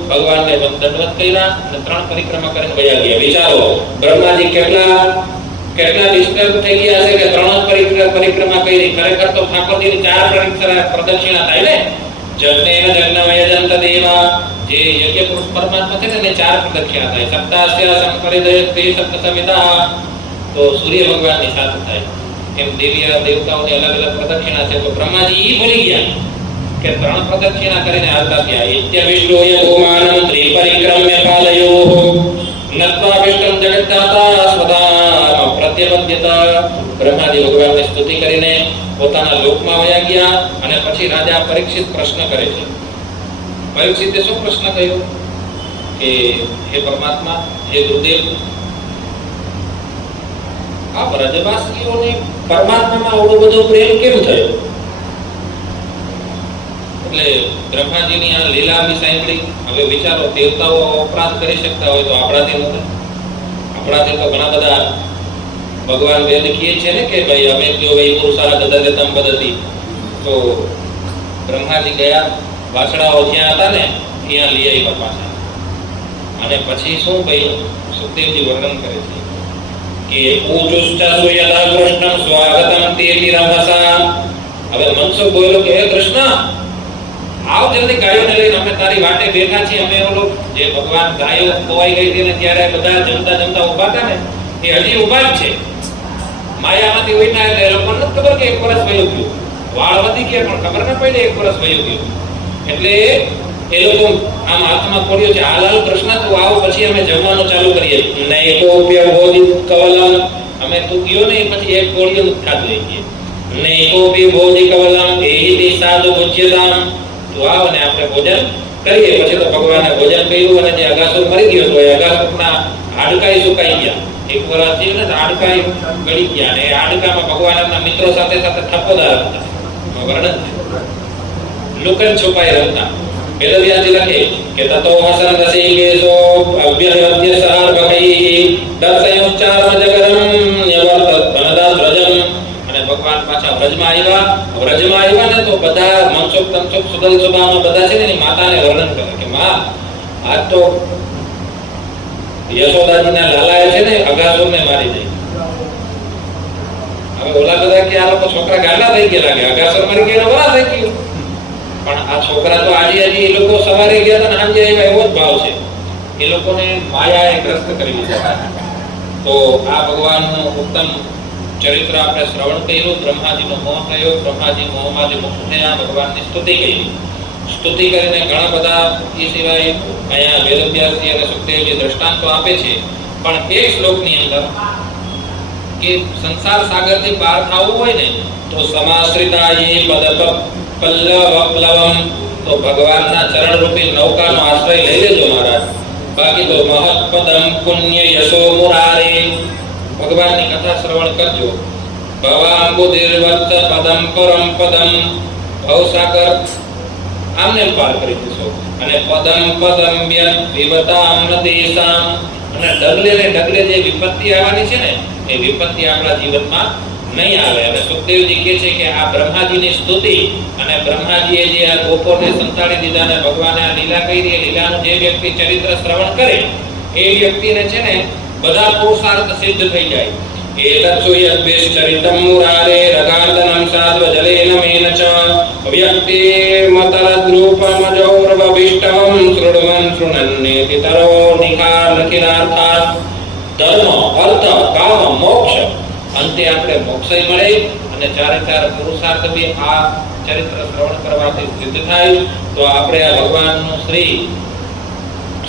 ભગવાનને દંડવત કર્યા અને 3 પરિક્રમા કરીને વયા ગયા. વિચારો બ્રહ્માજી કેટલા ડિસ્ટર્બ થઈ ગયા છે કે 3 પરિક્રમા કરી. ખરેખર તો ઠાકોરજીની 4 પ્રદક્ષિણા થાય ને. જગ્નેન જગ્નમયજંત દેવા, જે યજ્ઞ પુરુષ પરમાત્મા છે ને 4 પ્રદક્ષિણા થાય. સપ્તાસ્ય સંપરિદયતે સપ્તસમિતા, તો સૂર્ય ભગવાનની સાથે થાય. એમ દેવતાઓની અલગ અલગ પ્રદક્ષિણા છે. તો બ્રહ્માજી ઈ ભૂલી ગયા કે 3 પ્રદક્ષિણા કરીને આવતા થયા. ઇત્યવિષ્ણોય ભૂમાનં ત્રિપરિક્રમ્ય પાલયોઃ નત્વા વિષ્ણું જગદ્ધાતા સ્વધામ પ્રત્યપદ્યતા. બ્રહ્માજી ભગવાનની સ્તુતિ કરીને પોતાના લોકમાં વયા ગયા. અને પછી રાજા પરીક્ષિત પ્રશ્ન કરે છે. પરીક્ષિતે શું પ્રશ્ન કર્યો કે હે પરમાત્મા, હે ગુરુદેવ, આ વ્રજવાસીઓને પરમાત્મામાં આવડો બધો પ્રેમ કેમ થયો? એટલે બ્રહ્માજીની આ લીલા બી સાંભળી. હવે વિચારો, દેવતાઓ અપરાધ કરી શકતા હોય તો આપણાથી નથી? આપણાથી તો ઘણા બધા ભગવાન વેદ કહે છે ને કે ભાઈ અમે જો ભાઈ પુરુષાર્થ દદતે તમ પદ્ધતિ. તો બ્રહ્માજી ગયા, વાછડાઓ જ્યાં હતા ને ત્યાં લઈ આવ્યા પાછા. અને પછી શું ભાઈ સુખદેવજી વર્ણન કરે છે કે ઊજુશ્ચસુ યદા કૃષ્ણં સ્વાગતં તેતિ રમસા. હવે મનસુખ બોલ્યો કે હે કૃષ્ણ, આવ જલ્દી ગાયોને લઈને, અમે તારી વાટે બેઠા છીએ. અમે ઓલો જે ભગવાન ગાયો ખોવાઈ ગઈ હતી ને ત્યારે બધા જમતા ઊભા હતા ને, એ હજી ઊભા જ છે. માયામાંથી ઉઠ્યા એટલે એ લોકોને નથી ખબર કે 1 વર્ષ વયું ગયું. વાળ વધી ગયા પણ ખબર ન પડી 1 વર્ષ વયું ગયું. એટલે એ લોકો આમ હાથમાં ખોડ્યો છે, હાલ કૃષ્ણ તું આવ, પછી અમે જમવાનું ચાલુ કરીએ. નૈકોપ્ય ભોજિત કવલમ, અમે તું ગયો ને પછી એક કોળિયું ખાધું લઈ ગયે. નૈકોપી ભોજિ કવલમ એહિ સાધુ ભુજ્યતામ, તું આવ ને આપણે ભોજન કરીએ. પછી તો ભગવાને ભોજન કર્યું. અને જે અગાસુર મરી ગયો તો એ અગાસુરના હાડકાઈ સુકાઈ ગયા. 1 વર્ષ થયું ને હાડકાઈ ગળી ગયા. અને એ હાડકામાં ભગવાન એમના મિત્રો સાથે થપ્પોદાર હતા. વર્ણન લુકન છુપાઈ રમતા. વેદવ્યાસજી લખે કે તતો હસન રસિકેશો અભ્યવદ્ય સાર્વકૈ દર્શયોચ્ચારમ જગરમ યવર્તત વનદાદ્રજમ. અને ભગવાન પાછા વ્રજમાં આવ્યા ને તો બધા મનસુખ તનસુખ સુદલ સુભામાં બધા છે ને એની માતાને વર્ણન કરે કે માં, આજ તો યશોદાજીના લાલાએ છે ને અગાસુરને મારી દઈ. હવે ઓલા બધા કે આ લોકો છોકરા ગાંડા થઈ ગયા લાગે, અગાસુર મરી ગયો વરા થઈ ગયું. પણ આ છોકરા તો આજે એ લોકો સવારે ગયા હતા ને સાંજે આવ્યા, એવો જ ભાવ છે. એ લોકોને માયાએ ગ્રસ્ત કરી દીધા. તો આ ભગવાનનું ઉત્તમ ચરિત્ર આપણે શ્રવણ કર્યું. બ્રહ્માજીનો મોહ થયો, બ્રહ્માજી મોહમાંથી મુક્ત થયા, ભગવાનની સ્તુતિ કરી. સ્તુતિ કરીને ઘણા બધા એ સિવાય અહીંયા વેદવ્યાસજી અને સુખદેવજી દ્રષ્ટાંતો આપે છે. પણ એક શ્લોકની અંદર કે સંસાર સાગરથી પાર થવું હોય ને તો સમાશ્રિતાયે પદ પલ્લવમ, તો ભગવાનના ચરણ રૂપી નૌકાનો આશ્રય લઈ લેજો મહારાજ. બાકી તો મહત્પદમ પુણ્ય યશો મુરારે, ભગવાનની કથા શ્રવણ કરજો. ભવાંબુધિર્વત્સ પદમ પરમ પદમ, ભવસાગર આમને પાર કરી દેશો. અને પદમ વિવતામ દેશામ, અને ડગલે ને ડગલે જે વિપત્તિ આવવાની છે ને એ વિપત્તિ આપણા જીવનમાં નહીં આવે. અને સુખદેવજી કહે છે કે આ બ્રહ્માજીની સ્તુતિ અને બ્રહ્માજીએ જે આ ગોપોને સંતાડી દીધા અને ભગવાને આ લીલા કરી, એ લીલાનું જે વ્યક્તિ ચરિત્ર શ્રવણ કરે એ વ્યક્તિને છે ને બધા પુરુષાર્થ સિદ્ધ થઈ જાય. એતત્સુયદ્વિશ્ચરિતમ મુરારે રગાર્દનમ સાધ્વ જલેન મેન ચ વ્યક્તિ મતરદ્રૂપમજૌર્વભિષ્ટવમ શૃણવન શૃણન્નેતિ તરો નિખાલખિલાર્થાત. ધર્મ, અર્થ, કામ, મોક્ષ, અંતે આપણે મોક્ષય મળે અને 4 પુરુષાર્થ બી આ ચરિત્ર શ્રવણ કરવાથી સિદ્ધ થાય. તો આપણે આ ભગવાનનું શ્રી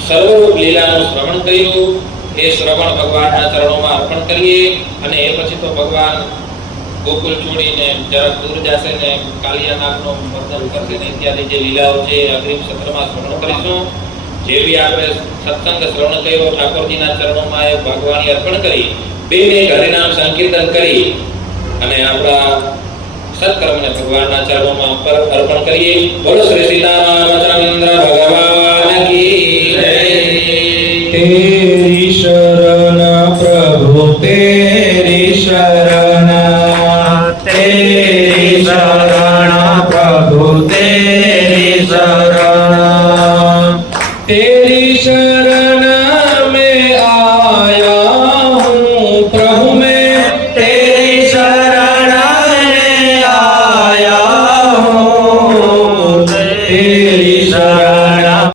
સર્વરૂપ લીલાનું શ્રવણ કર્યું. એ શ્રવણ ભગવાનના ચરણોમાં અર્પણ કરીએ. અને એ પછી તો ભગવાન ગોકુળ છોડીને જરાક દૂર જશે ને કાલિયાનાગનું વર્ણન કરશે ને ઇત્યાદિ જે લીલાઓ છે અગ્રિમ સત્રમાં શ્રવણ કરીશું. જે બી આપણે સત્સંગ શ્રવણ કર્યો ઠાકોરજીના ચરણોમાં એ ભગવાનને અર્પણ કરી 2 મિનિટ હરિનામ સંકીર્તન કરી અને આપણા સત્કર્મને ભગવાનના ચરણોમાં અર્પણ કરીએ. બોલો શ્રી સીતારામચંદ્ર ભગવાન કી હરે